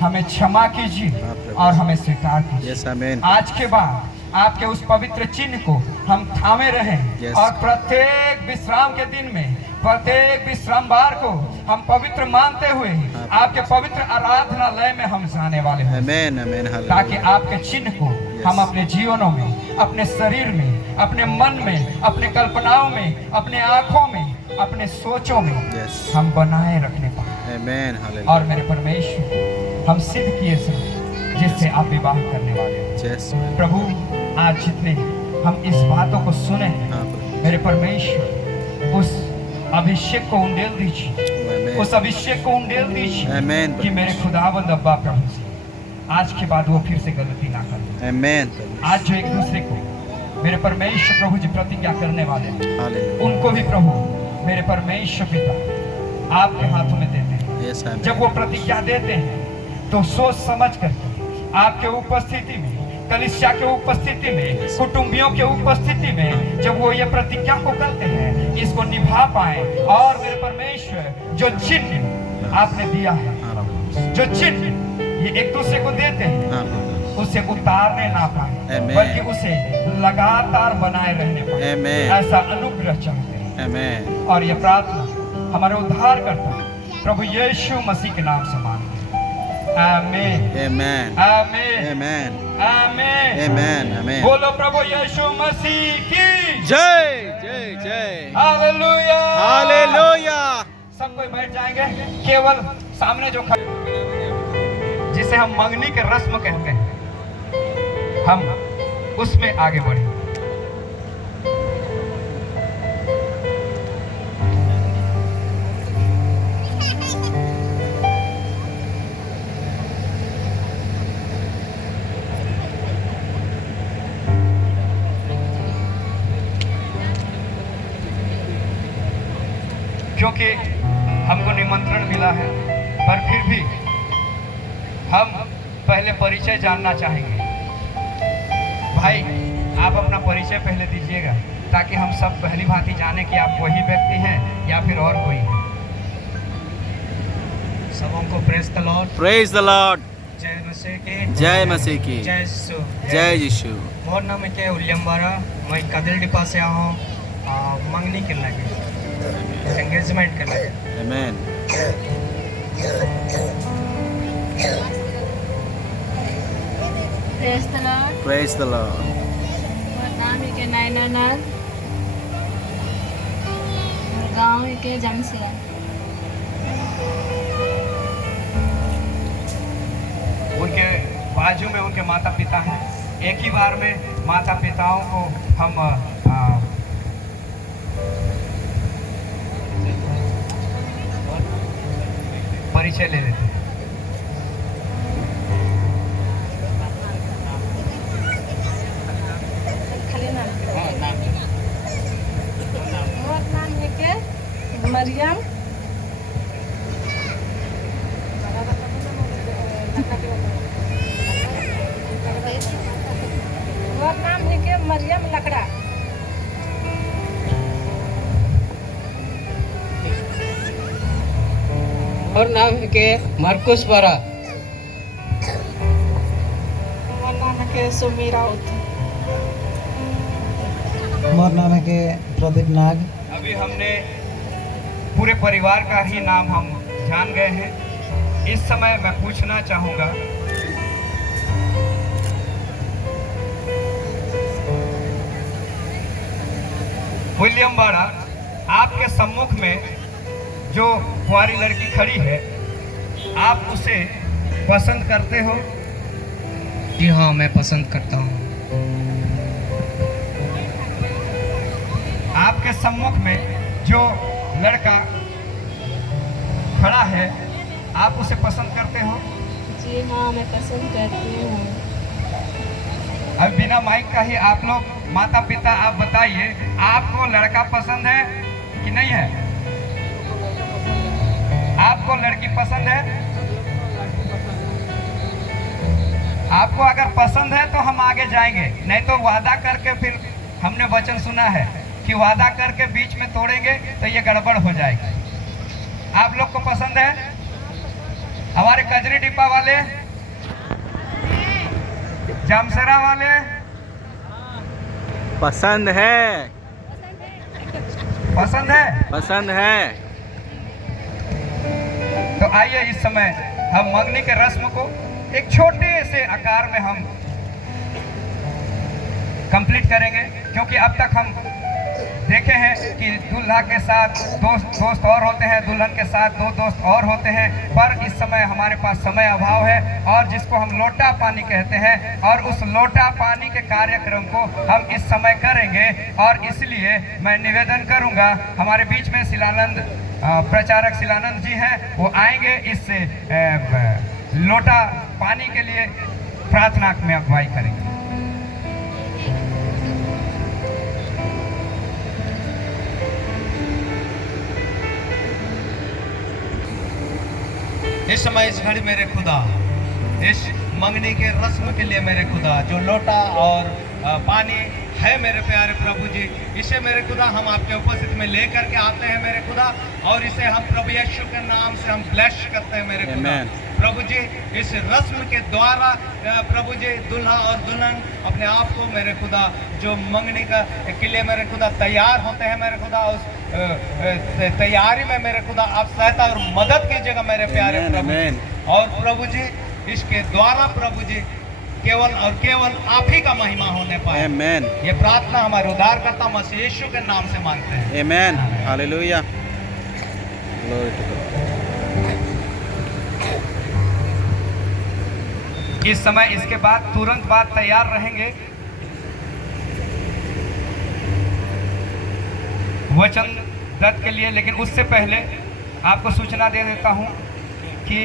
हमें क्षमा कीजिए और हमें स्वीकार कीजिए। आज के बाद आपके उस पवित्र चिन्ह को हम थामे रहें और प्रत्येक विश्राम के दिन में, प्रत्येक विश्रामवार को हम पवित्र मानते हुए आपके पवित्र आराधनालय में हम जाने वाले हैं। आमीन, आमीन, ताकि आपके चिन्ह को हम अपने जीवनों में, अपने शरीर में, अपने मन में, अपने कल्पनाओं में, अपने आंखों में, अपने सोचों में हम बनाए रखने पाए। आमीन। और मेरे परमेश्वर, हम सिद्ध किए सर जिससे आप विवाह करने वाले हैं। Yes. प्रभु आज जितने हम इस बातों को सुने हैं, हाँ, प्रभु। मेरे परमेश्वर उस अभिषेक को उंडेल दीजिए, Amen. उस अभिषेक को उंडेल दीजिए Amen. कि मेरे खुदावंद अब्बा प्रभु से आज के बाद वो फिर से गलती ना करें। Amen. आज जो एक दूसरे को मेरे परमेश्वर प्रभु जी प्रतिज्ञा करने वाले हैं, Hallelujah. उनको भी प्रभु मेरे परमेश्वर पिता आपके हाथों में देते हैं। Yes, Amen. जब वो प्रतिज्ञा देते हैं तो सोच समझ करके आपके उपस्थिति में, कलीसिया के उपस्थिति में, कुटुंबियों के उपस्थिति में जब वो ये प्रतिज्ञा को करते हैं, इसको निभा पाए और मेरे परमेश्वर जो चिन्ह आपने दिया है, हाँ, प्रभु। जो चिन्ह ये एक दूसरे को देते हैं, हाँ, प्रभु। उसे उतारने ना पाए, Amen. बल्कि उसे लगातार बनाए रहने पाए। Amen. ऐसा अनुग्रह चाहते हैं। Amen. और ये प्रार्थना हमारे उद्धार करता प्रभु यीशु मसीह के नाम से मांगते हैं। आमीन, Amen. आमीन, Amen. आमीन। Amen. Amen. बोलो प्रभु यीशु मसीह की जय जय जय। हालेलुया, हालेलुया। सब कोई बैठ जाएंगे। केवल सामने जो जिसे हम मंगनी के रस्म कहते हैं, हम उसमें आगे बढ़े। क्योंकि हमको निमंत्रण मिला है, पर फिर भी हम पहले परिचय जानना चाहेंगे। भाई आप अपना परिचय पहले दीजिएगा, ताकि हम सब पहली भांति जाने कि आप वही व्यक्ति हैं या फिर और कोई है। सबों को praise the Lord, Praise the Lord. जय मसीह की, जय मसीह की। जय यीशु। जय यीशु। मोर नाम है उलियम बारा, मैं कदिल डिपा से आया हूँ मंगनी के लगे, एंगेजमेंट के लगे। Amen. Praise the Lord. Praise the Lord. और नाम है के नैनानाथ और गांव है के जमसिया। उनके बाजू में उनके माता पिता हैं। एक ही बार में माता पिताओं को हम परिचय ले लेते हैं। खाली नाम और नाम है के मरियम और नाम है के मरियम लकड़ा। और नाम है के मार्कुस बारा। और नाम है के सुमीरा उत। मोर नाम है के प्रदीप नाग। अभी हमने पूरे परिवार का ही नाम हम जान गए हैं। इस समय मैं पूछना चाहूँगा, विलियम बारा, आपके सम्मुख में जो कुंवारी लड़की खड़ी है, आप उसे पसंद करते हो? जी हाँ, मैं पसंद करता हूँ। आपके सम्मुख में जो लड़का खड़ा है, आप उसे पसंद करते हो? जी हाँ, मैं पसंद करती हूँ। अब बिना माइक का ही आप लोग माता पिता आप बताइए, आपको लड़का पसंद है कि नहीं है? आपको लड़की पसंद है? आपको अगर पसंद है तो हम आगे जाएंगे, नहीं तो वादा करके, फिर हमने वचन सुना है कि वादा करके बीच में तोड़ेंगे तो ये गड़बड़ हो जाएगी। आप लोग को पसंद है? हमारे कजरी डिब्बा वाले, जामसेरा वाले, पसंद है। पसंद है? पसंद है। तो आइए इस समय हम मंगनी के रस्म को एक छोटे से आकार में हम कंप्लीट करेंगे, क्योंकि अब तक हम देखे हैं कि दूल्हा के साथ दोस्त और होते हैं, दुल्हन के साथ 2 दोस्त और होते हैं, पर इस समय हमारे पास समय अभाव है और जिसको हम लोटा पानी कहते हैं, और उस लोटा पानी के कार्यक्रम को हम इस समय करेंगे। और इसलिए मैं निवेदन करूंगा, हमारे बीच में शिलानंद प्रचारक शिलानंद जी हैं, वो आएंगे इस लोटा पानी के लिए प्रार्थना में अगुवाई करेंगे। इस समय इस घड़ी मेरे खुदा, इस मंगनी के रस्म के लिए मेरे खुदा, जो लोटा और पानी है मेरे प्यारे प्रभु जी, इसे मेरे खुदा हम आपके उपस्थिति में लेकर के आते हैं मेरे खुदा, और इसे हम प्रभु यीशु के नाम से हम ब्लेस करते हैं मेरे खुदा। प्रभु जी, इस रस्म के द्वारा प्रभु जी दुल्हा और दुल्हन अपने आप को मेरे खुदा जो मंगनी का के लिए मेरे खुदा तैयार होते हैं मेरे खुदा, उस तैयारी में मेरे खुदा आप सहायता और मदद कीजिएगा मेरे प्यारे प्रभु जी। और प्रभु जी, इसके द्वारा प्रभु जी केवल और केवल आप ही का महिमा होने पाए। आमीन। ये प्रार्थना हमारे उद्धारकर्ता मसीह यीशु के नाम से मांगते हैं। आमीन। हालेलुया। Glory to God. इस समय इसके बाद तुरंत बाद तैयार रहेंगे वचन दत्त के लिए, लेकिन उससे पहले आपको सूचना दे देता हूं कि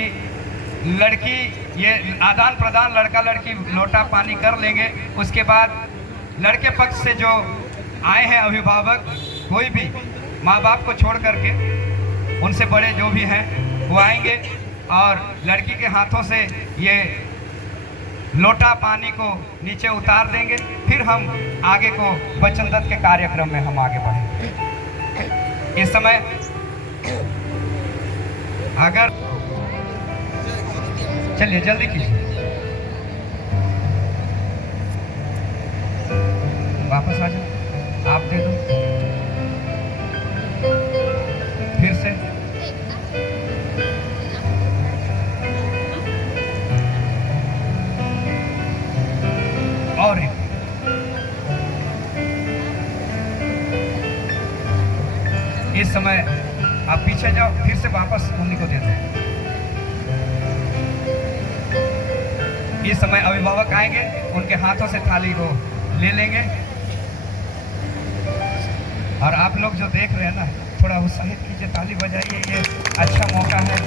लड़की ये आदान प्रदान लड़का लड़की लोटा पानी कर लेंगे। उसके बाद लड़के पक्ष से जो आए हैं अभिभावक, कोई भी माँ बाप को छोड़ करके उनसे बड़े जो भी हैं वो आएंगे और लड़की के हाथों से ये लोटा पानी को नीचे उतार देंगे। फिर हम आगे को वचन दत्त के कार्यक्रम में हम आगे बढ़ेंगे। इस समय अगर चलिए जल्दी कीजिए, वापस आ जाओ, आप दे दो फिर से। और एक इस समय आप पीछे जाओ, फिर से वापस उन्हीं को दे दो। इस समय अभिभावक आएंगे, उनके हाथों से थाली को ले लेंगे और आप लोग जो देख रहे हैं ना, थोड़ा उत्साहित कीजिए, ताली बजाइए, ये अच्छा मौका है।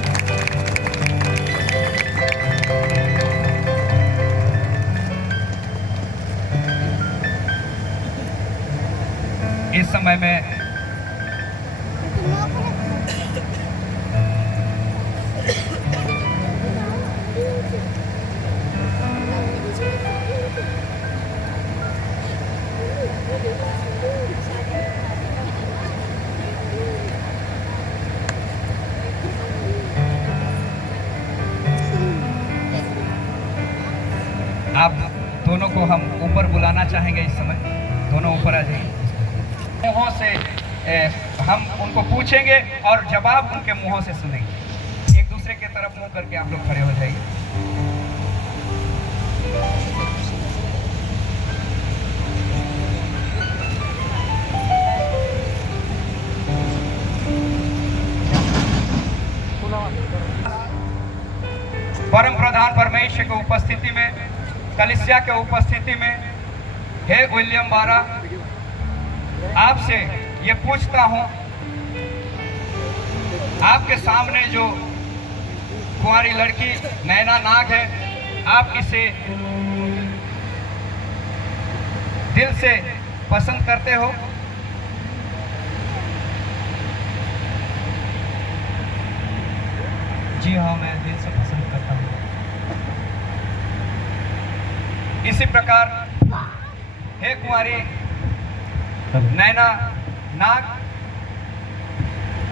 इस समय में आप दोनों को हम ऊपर बुलाना चाहेंगे। इस समय दोनों ऊपर आ जाइए। मुंहों से हम उनको पूछेंगे और जवाब उनके मुंहों से सुनेंगे। एक दूसरे के तरफ मुंह करके आप लोग खड़े हो जाइए। परम प्रधान परमेश्वर की उपस्थिति में, कलीसिया के उपस्थिति में, हे विलियम बारा, आपसे ये पूछता हूं, आपके सामने जो कुंवारी लड़की नैना नाग है, आप इसे दिल से पसंद करते हो? जी हाँ, मैं दिल से पसंद करता हूँ। इसी प्रकार हे कुंवारी नैना नाग,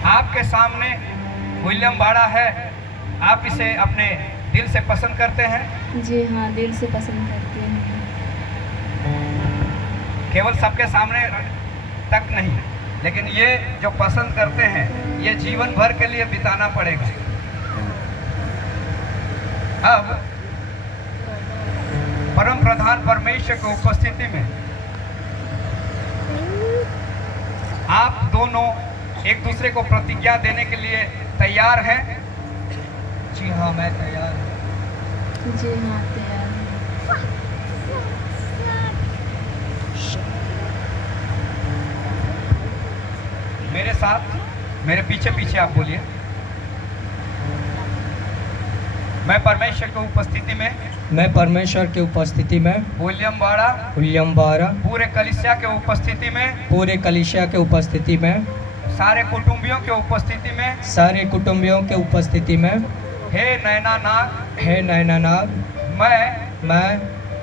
आपके सामने विलियम बाड़ा है, आप इसे अपने दिल से पसंद करते हैं? जी हाँ, दिल से पसंद करती हूँ। केवल सबके सामने तक नहीं, लेकिन ये जो पसंद करते हैं ये जीवन भर के लिए बिताना पड़ेगा। अब परम प्रधान परमेश्वर की उपस्थिति में आप दोनों एक दूसरे को प्रतिज्ञा देने के लिए तैयार हैं? जी हाँ, मैं तैयार हूँ। जी हाँ, तैयार हूँ। मेरे साथ, मेरे पीछे पीछे आप बोलिए। मैं परमेश्वर की उपस्थिति में, मैं परमेश्वर की उपस्थिति में, विलियम बाड़ा, विलियम बारा, पूरे कलीसिया के उपस्थिति में, पूरे कलीसिया के उपस्थिति में, सारे कुटुंबियों के उपस्थिति में, सारे कुटुंबियों के उपस्थिति में, हे नैना नाग, हे नैनानाग, मैं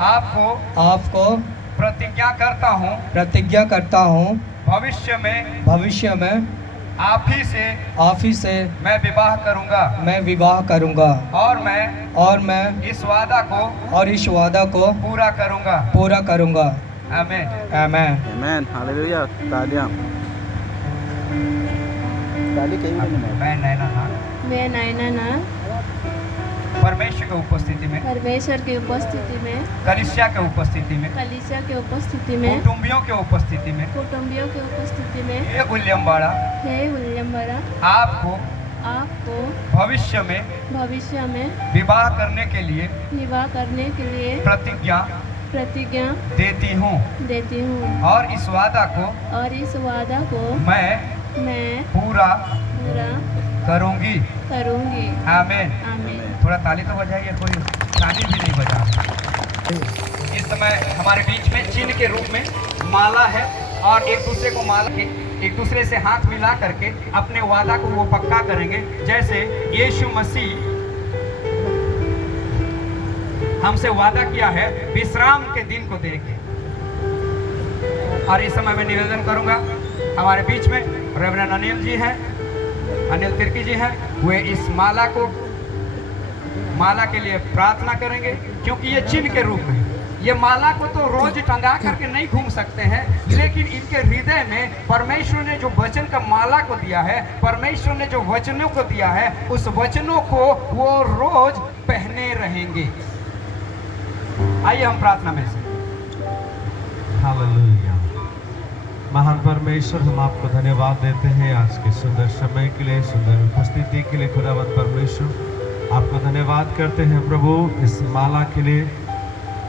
आपको प्रतिज्ञा करता हूँ, प्रतिज्ञा करता हूँ, भविष्य में आप ही से मैं विवाह करूंगा, मैं विवाह करूंगा और मैं इस वादा को पूरा करूंगा। आमीन। आमीन। आमेन। हालेलुया। तालियां। ताली कहीं भी नहीं। मैं नैना नाग, मैं नैना नाग, परमेश्वर की उपस्थिति में, परमेश्वर की उपस्थिति में, कलीसिया के उपस्थिति में, कलीसिया की उपस्थिति में, कुटुंबियों के उपस्थिति में, कुटुंबियों की उपस्थिति में, हे विलियम बाड़ा, हे विलियम बारा, आपको भविष्य में विवाह करने के लिए प्रतिज्ञा देती हूँ और इस वादा को मैं पूरा करूंगी। आमीन। आमीन। थोड़ा ताली तो बजाइए, कोई ताली भी नहीं बजा। इस समय हमारे बीच में चिन्ह के रूप में माला है और एक दूसरे को माला के एक दूसरे से हाथ मिला करके अपने वादा को वो पक्का करेंगे, जैसे यीशु मसीह हमसे वादा किया है विश्राम के दिन को देके। और इस समय मैं निवेदन करूंगा, हमारे बीच में रेवरेंड अनिल जी हैं, अनिल तिर्की जी हैं, वे इस माला के लिए प्रार्थना करेंगे, क्योंकि ये चिन्ह के रूप में, ये माला को तो रोज टंगा करके नहीं घूम सकते हैं, लेकिन इनके हृदय में परमेश्वर ने जो वचन का माला को दिया है, परमेश्वर ने जो वचनों को दिया है, उस वचनों को वो रोज पहने रहेंगे। आइए हम प्रार्थना में से। हालेलुया। महान परमेश्वर, हम आपको धन्यवाद देते हैं आज के सुंदर समय के लिए, सुंदर उपस्थिति के लिए। खुदावंद परमेश्वर, आपको धन्यवाद करते हैं प्रभु इस माला के लिए।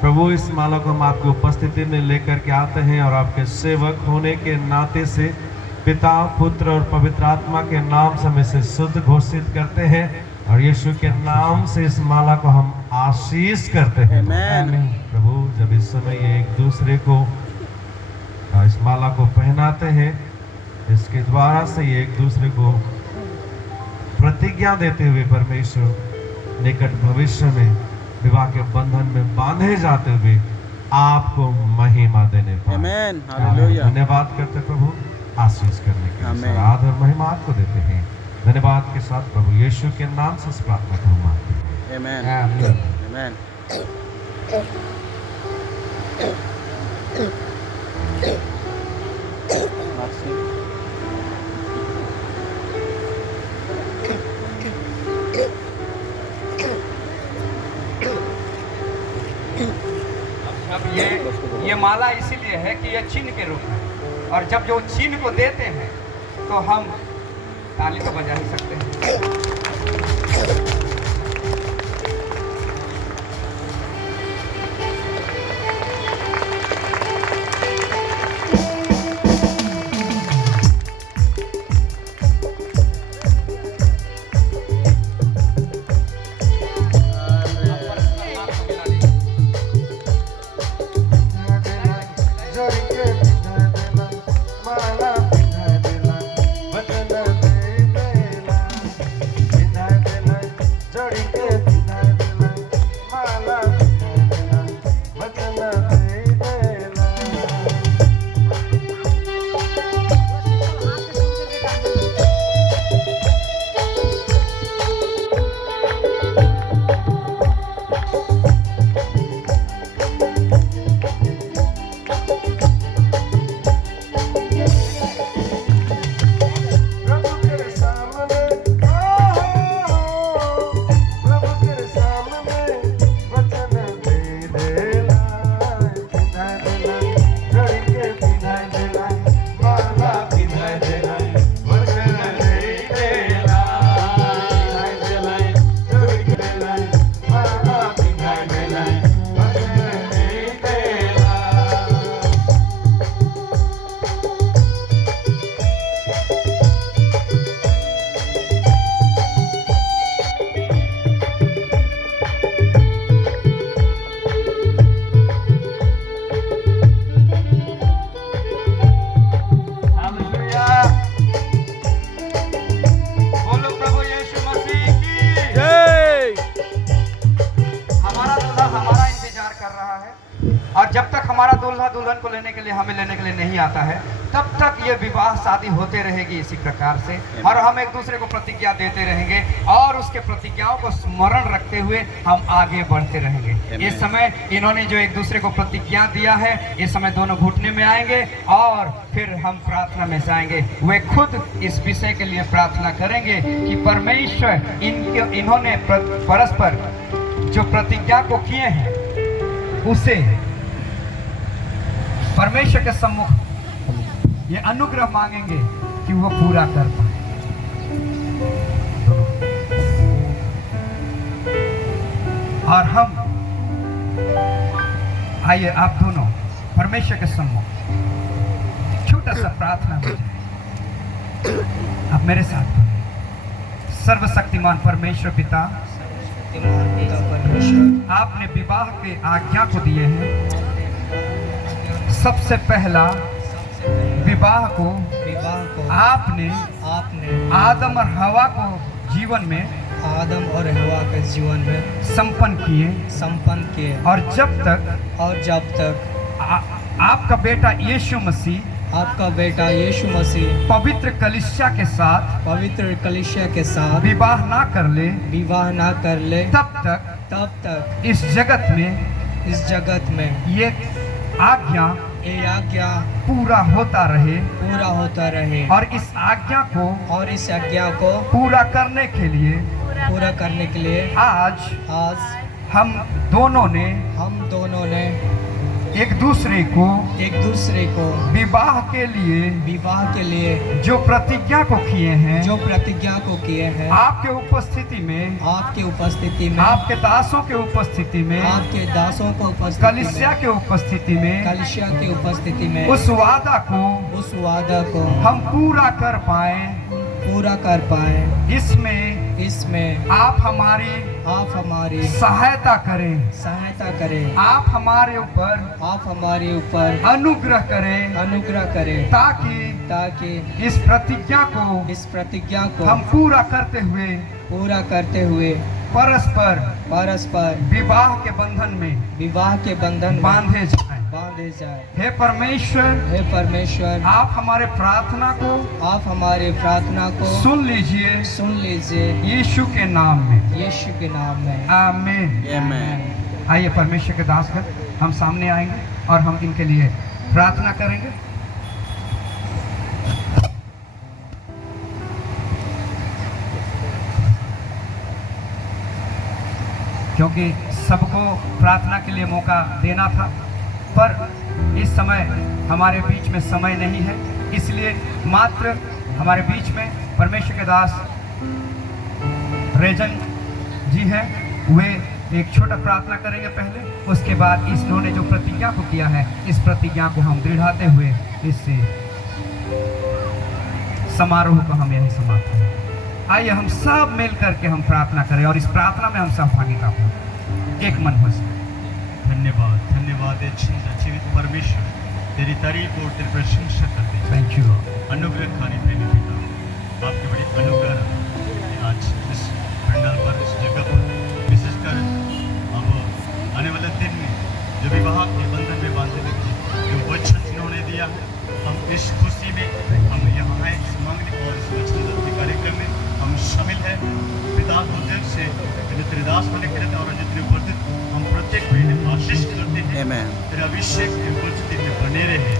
प्रभु, इस माला को हम आपकी उपस्थिति में लेकर के आते हैं और आपके सेवक होने के नाते से पिता, पुत्र और पवित्र आत्मा के नाम से हम इसे शुद्ध घोषित करते हैं और यीशु के नाम से इस माला को हम आशीष करते हैं। आमीन। प्रभु, जब इस समय ये एक दूसरे को इस माला को पहनाते हैं, इसके द्वारा से ये एक दूसरे को प्रतिज्ञा देते हुए परमेश्वर निकट भविष्य में विवाह के बंधन में बांधे जाते हुए आपको महिमा देने पाए। आमीन। हालेलुया। धन्यवाद करते प्रभु, आशीष करने के लिए आमीन। आदर महिमा आपको देते हैं। धन्यवाद के साथ प्रभु यीशु के नाम से इस प्रार्थना को हम मांगते हैं। आमीन। आमीन। अब ये माला इसीलिए है कि ये चिन्ह के रूप में, और जब जो चिन्ह को देते हैं तो हम ताली तो बजा ही सकते हैं। हमारा दूल्हा दुल्हन को लेने के लिए हमें लेने के लिए नहीं आता है, तब तक ये विवाह शादी होते रहेगी इसी प्रकार से, और हम एक दूसरे को प्रतिज्ञा देते रहेंगे और उसके प्रतिज्ञाओं को स्मरण रखते हुए हम आगे बढ़ते रहेंगे। इस समय इन्होंने जो एक दूसरे को प्रतिज्ञा दिया है, इस समय दोनों घुटने में आएंगे और फिर हम प्रार्थना में जाएंगे। वे खुद इस विषय के लिए प्रार्थना करेंगे कि परमेश्वर इन्होंने परस्पर जो प्रतिज्ञा को किए हैं उसे परमेश्वर के सम्मुख ये अनुग्रह मांगेंगे कि वो पूरा कर पाए। और हम आइए आप दोनों परमेश्वर के सम्मुख छोटा सा प्रार्थना हो जाए। आप मेरे साथ सर्वशक्तिमान परमेश्वर पिता, आपने विवाह के आज्ञा को दिए हैं। सबसे पहला विवाह को आपने आदम और हवा को जीवन में संपन्न किए, और जब तक आपका बेटा यीशु मसीह पवित्र कलीसिया के साथ विवाह ना कर ले, तब तक इस जगत में ये आज्ञा पूरा होता रहे, और इस आज्ञा को पूरा करने के लिए आज हम दोनों ने एक दूसरे को विवाह के लिए जो प्रतिज्ञा को किए हैं, आपके उपस्थिति में आपके दासों के उपस्थिति में कलीसिया के उपस्थिति में उस वादा को हम पूरा कर पाए। इसमें आप हमारी सहायता करें, आप हमारे ऊपर अनुग्रह करें, ताकि इस प्रतिज्ञा को हम पूरा करते हुए परस्पर विवाह के बंधन में बांधे जाए। हे परमेश्वर, आप हमारे प्रार्थना को सुन लीजिए यीशु के नाम में, आमीन। आइए परमेश्वर के दासगण, हम सामने आएंगे और हम इनके लिए प्रार्थना करेंगे। क्योंकि सबको प्रार्थना के लिए मौका देना था, पर इस समय हमारे बीच में समय नहीं है, इसलिए मात्र हमारे बीच में परमेश्वर के दास रेजन जी हैं। वे एक छोटा प्रार्थना करेंगे पहले, उसके बाद इन्होंने जो प्रतिज्ञा को किया है, इस प्रतिज्ञा को हम दृढ़ाते हुए इस समारोह को हम यहीं समाप्त करें। आइए हम सब मिल करके हम प्रार्थना करें और इस प्रार्थना में हम सहभागिता हो, एक मन हो। धन्यवाद जीवित परमेश्वर, तेरी तारीफ और तेरी प्रशंसा करते हैं। Thank you. अनुग्रहकारी प्रेमी पिता, आपके बड़ी अनुग्रह आज इस पंडाल पर, इस जगह पर, विशेषकर अब आने वाले दिन में जो विवाह के बंधन में बांधने लगे, जो वचन इन्होंने दिया है, हम इस खुशी में हम यहाँ हैं, इस मांगने और इस वचन कार्यक्रम में हम शामिल हैं। पिता को दिल से तेरे दास होने के लिए और जितने उपस्थित हम प्रत्येक महीने आशीष करते हैं, तेरे अभिषेक की उपस्थिति में बने रहे,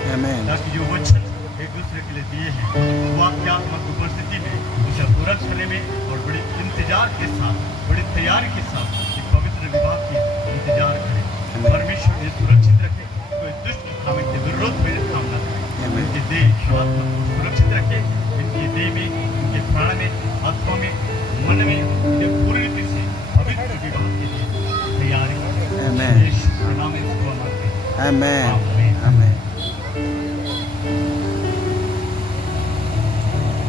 ताकि जो वचन एक दूसरे के लिए दिए हैं वो वाक्यात्मक उपस्थिति में उसे पूरा करने में और बड़ी इंतजार के साथ, बड़ी तैयारी के साथ एक पवित्र विवाह की इंतजार करें। परमेश्वर ये सुरक्षित रखे, कोई दुष्ट हमें के विरोध में काम न करे, इनकी देह सुरक्षित रखे, इनकी देह में, इनके प्राण में, आत्मा में, मन में, इनके पूरी रीति से पवित्र विवाह के लिए तैयारी करें। नाम में दुआ मांगते हैं।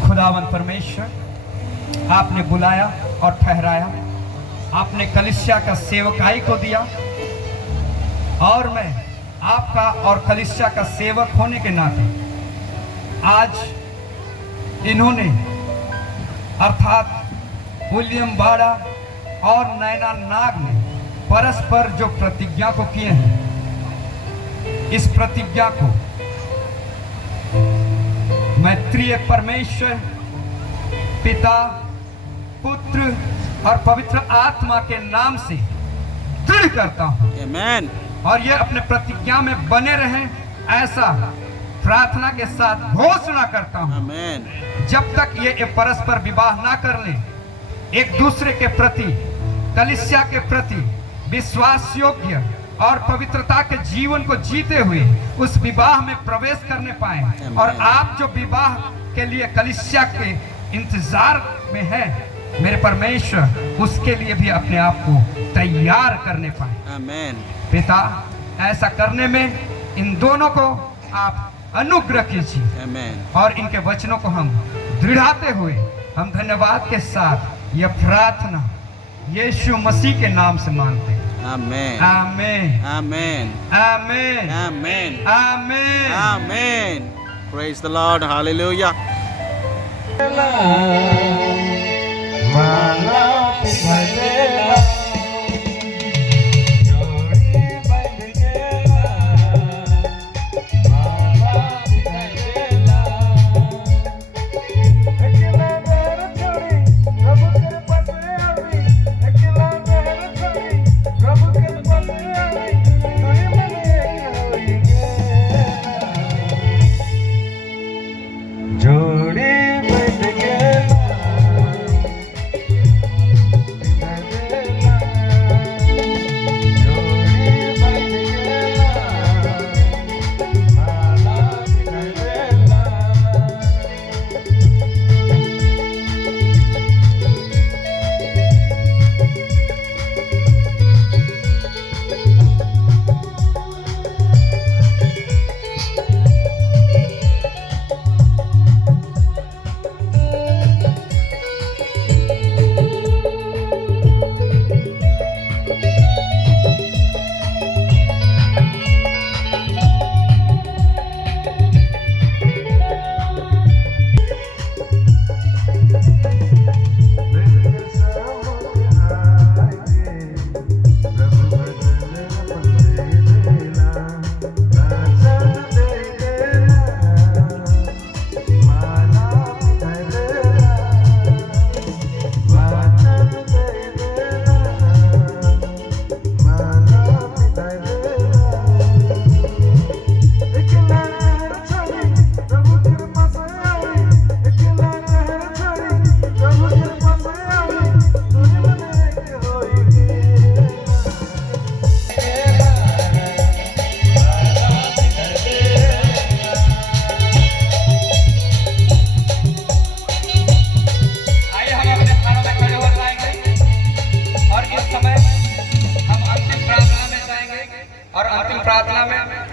खुदावन परमेश्वर, आपने बुलाया और ठहराया, आपने कलीसिया का सेवकाई को दिया, और मैं आपका और कलीसिया का सेवक होने के नाते आज इन्होंने अर्थात विलियम बाड़ा और नैना नाग ने परस्पर जो प्रतिज्ञा को किए हैं, इस प्रतिज्ञा को मैं त्रिएक परमेश्वर पिता, पुत्र और पवित्र आत्मा के नाम से दृढ़ करता हूँ आमेन। और ये अपने प्रतिज्ञा में बने रहें, ऐसा प्रार्थना के साथ घोषणा करता हूँ। आमेन। जब तक ये परस्पर विवाह ना कर ले, एक दूसरे के प्रति, कलीसिया के प्रति विश्वास योग्य और पवित्रता के जीवन को जीते हुए उस विवाह में प्रवेश करने पाए। और आप जो विवाह के लिए कलीसिया के इंतजार में है, मेरे परमेश्वर उसके लिए भी अपने आप को तैयार करने पाए। आमेन। पिता, ऐसा करने में इन दोनों को आप अनुग्रह कीजिए आमेन। और इनके वचनों को हम दृढ़ाते हुए हम धन्यवाद के साथ यह प्रार्थना यीशु मसीह के नाम से मांगते हैं। आमेन। आमेन, आमेन। आमेन, आमेन। आमेन, आमेन। Praise the Lord. Hallelujah.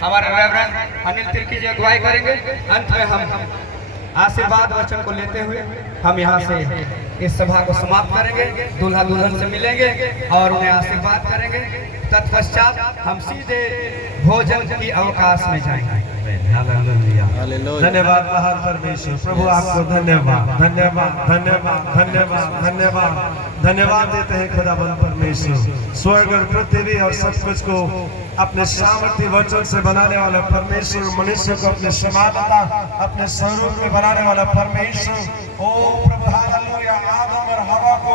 हमारे रेवरेंड अनिल तिर्की जी अगुवाई करेंगे। अंत में हम आशीर्वाद वचन को लेते हुए हम यहाँ से इस सभा को समाप्त करेंगे, दूल्हा दुल्हन से मिलेंगे और उन्हें आशीर्वाद करेंगे। तत्पश्चात हम सीधे भोजन की अवकाश में जाएंगे। हालेलुया। धन्यवाद महान परमेश्वर, प्रभु आपको धन्यवाद, धन्यवाद, धन्यवाद, धन्यवाद, धन्यवाद, धन्यवाद देते हैं खुदाबंद परमेश्वर। स्वर्ग और पृथ्वी और सब कुछ को अपने सामर्थ्य वचन से बनाने वाला परमेश्वर, मनुष्य को अपने समानता, अपने स्वरूप में बनाने वाला परमेश्वर। ओ प्रभु हालेलुया, आदम और हवा को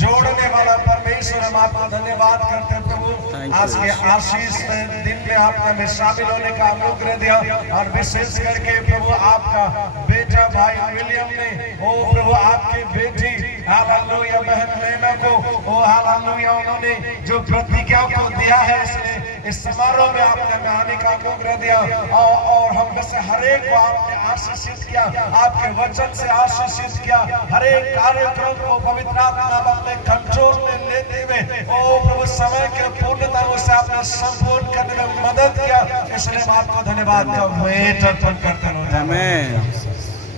जोड़ने वाला परमेश्वर, हम आपका धन्यवाद करते हैं प्रभु। आज के आशीष में दिन में आपने हमें शामिल होने का अनुग्रह दिया और विशेष करके प्रभु आपका बेटा भाई विलियम ने, ओ प्रभु आपकी बेटी हालेलुया बहन नैना को, ओ हालेलुया उन्होंने जो प्रतिज्ञा को दिया है, इसलिए इस समारोह में आपने हमें आने का अनुग्रह दिया और हम में से हर एक को आपने आशीषित किया, आपके वचन से आशीषित किया। हर एक कार्यक्रम को पवित्र आत्मा अपने कंट्रोल में लेते हुए ओ प्रभु समय के पूर्णता से आपने संपूर्ण करने में मदद किया, इसलिए हम आपको धन्यवाद अर्पण करते हैं। आमीन।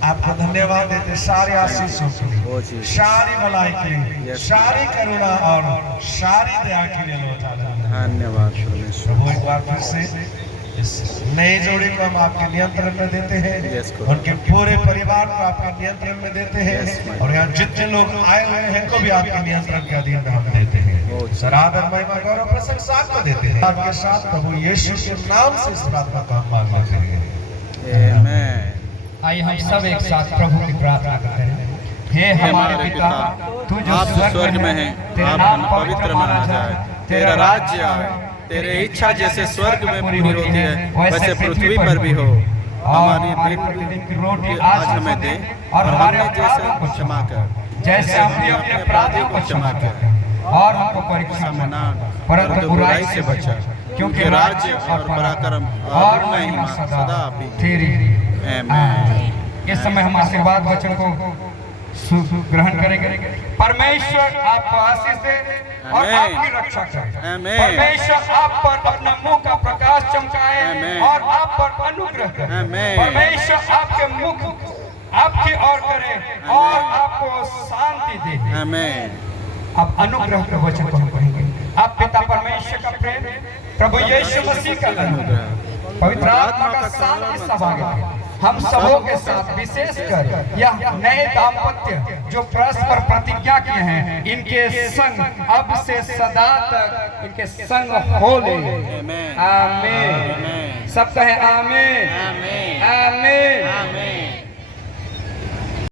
आपको धन्यवाद देते, सारी आशीषों के लिए, सारी भलाई के लिए, सारी करुणा और सारी दया के लिए धन्यवाद परमेश्वर। प्रभु एक बार फिर से इस नई जोड़ी को हम आपके नियंत्रण में देते हैं। Yes, God. उनके पूरे परिवार को आपके नियंत्रण में देते हैं। Yes, my और यहाँ जितने लोग आए हुए हैं को भी आपके नियंत्रण के अधीन में हम देते हैं। सर आदर महिमा गौरव प्रशंसा आपको देते हैं। आपके साथ प्रभु यीशु के नाम से इस प्रार्थना को हम मांग करेंगे। Amen. आइए हम सब एक साथ प्रभु की प्रार्थना करते हैं। हे हमारे पिता, तू जो आप जो स्वर्ग में हैं, तेरा आपका नाम नाम पवित्र माना जाए, तेरा राज्य आए, तेरी इच्छा जैसे स्वर्ग में पूरी होती है वैसे पृथ्वी पर भी हो। हमारी दिन की रोटी आज हमें दे और हमने जैसे क्षमा कर जैसे हम भी अपने अपराधियों को क्षमा करते हैं, और हमको परीक्षा में ना परंतु बुराई से बचा, क्योंकि राज्य और पराक्रम और महिमा सदा तेरी। आमीन। इस समय हम आशीर्वाद वचन को ग्रहण करेंगे। परमेश्वर आपको आशीष दे और आमीन। आपकी रक्षा करे। आमीन। परमेश्वर आप पर अपना मुंह का प्रकाश चमकाए आमीन। और आप पर अनुग्रह करे। आमीन। परमेश्वर आपके मुख आपकी ओर करे और आपको शांति दे। आमीन। अब अनुग्रह के वचन को हम कहेंगे। आप पिता परमेश्वर का प्रेम, प्रभु यीशु मसीह का अनुग्रह, पवित्र आत्मा का शांति सभागित हम सबों के साथ विशेषकर यह नए दाम्पत्य जो परस्पर प्रतिज्ञा किए हैं, इनके संग अब से सदा तक इनके संग हो ले। आमीन। आमीन। सब कहें आमीन। आमीन। आमीन। आमीन।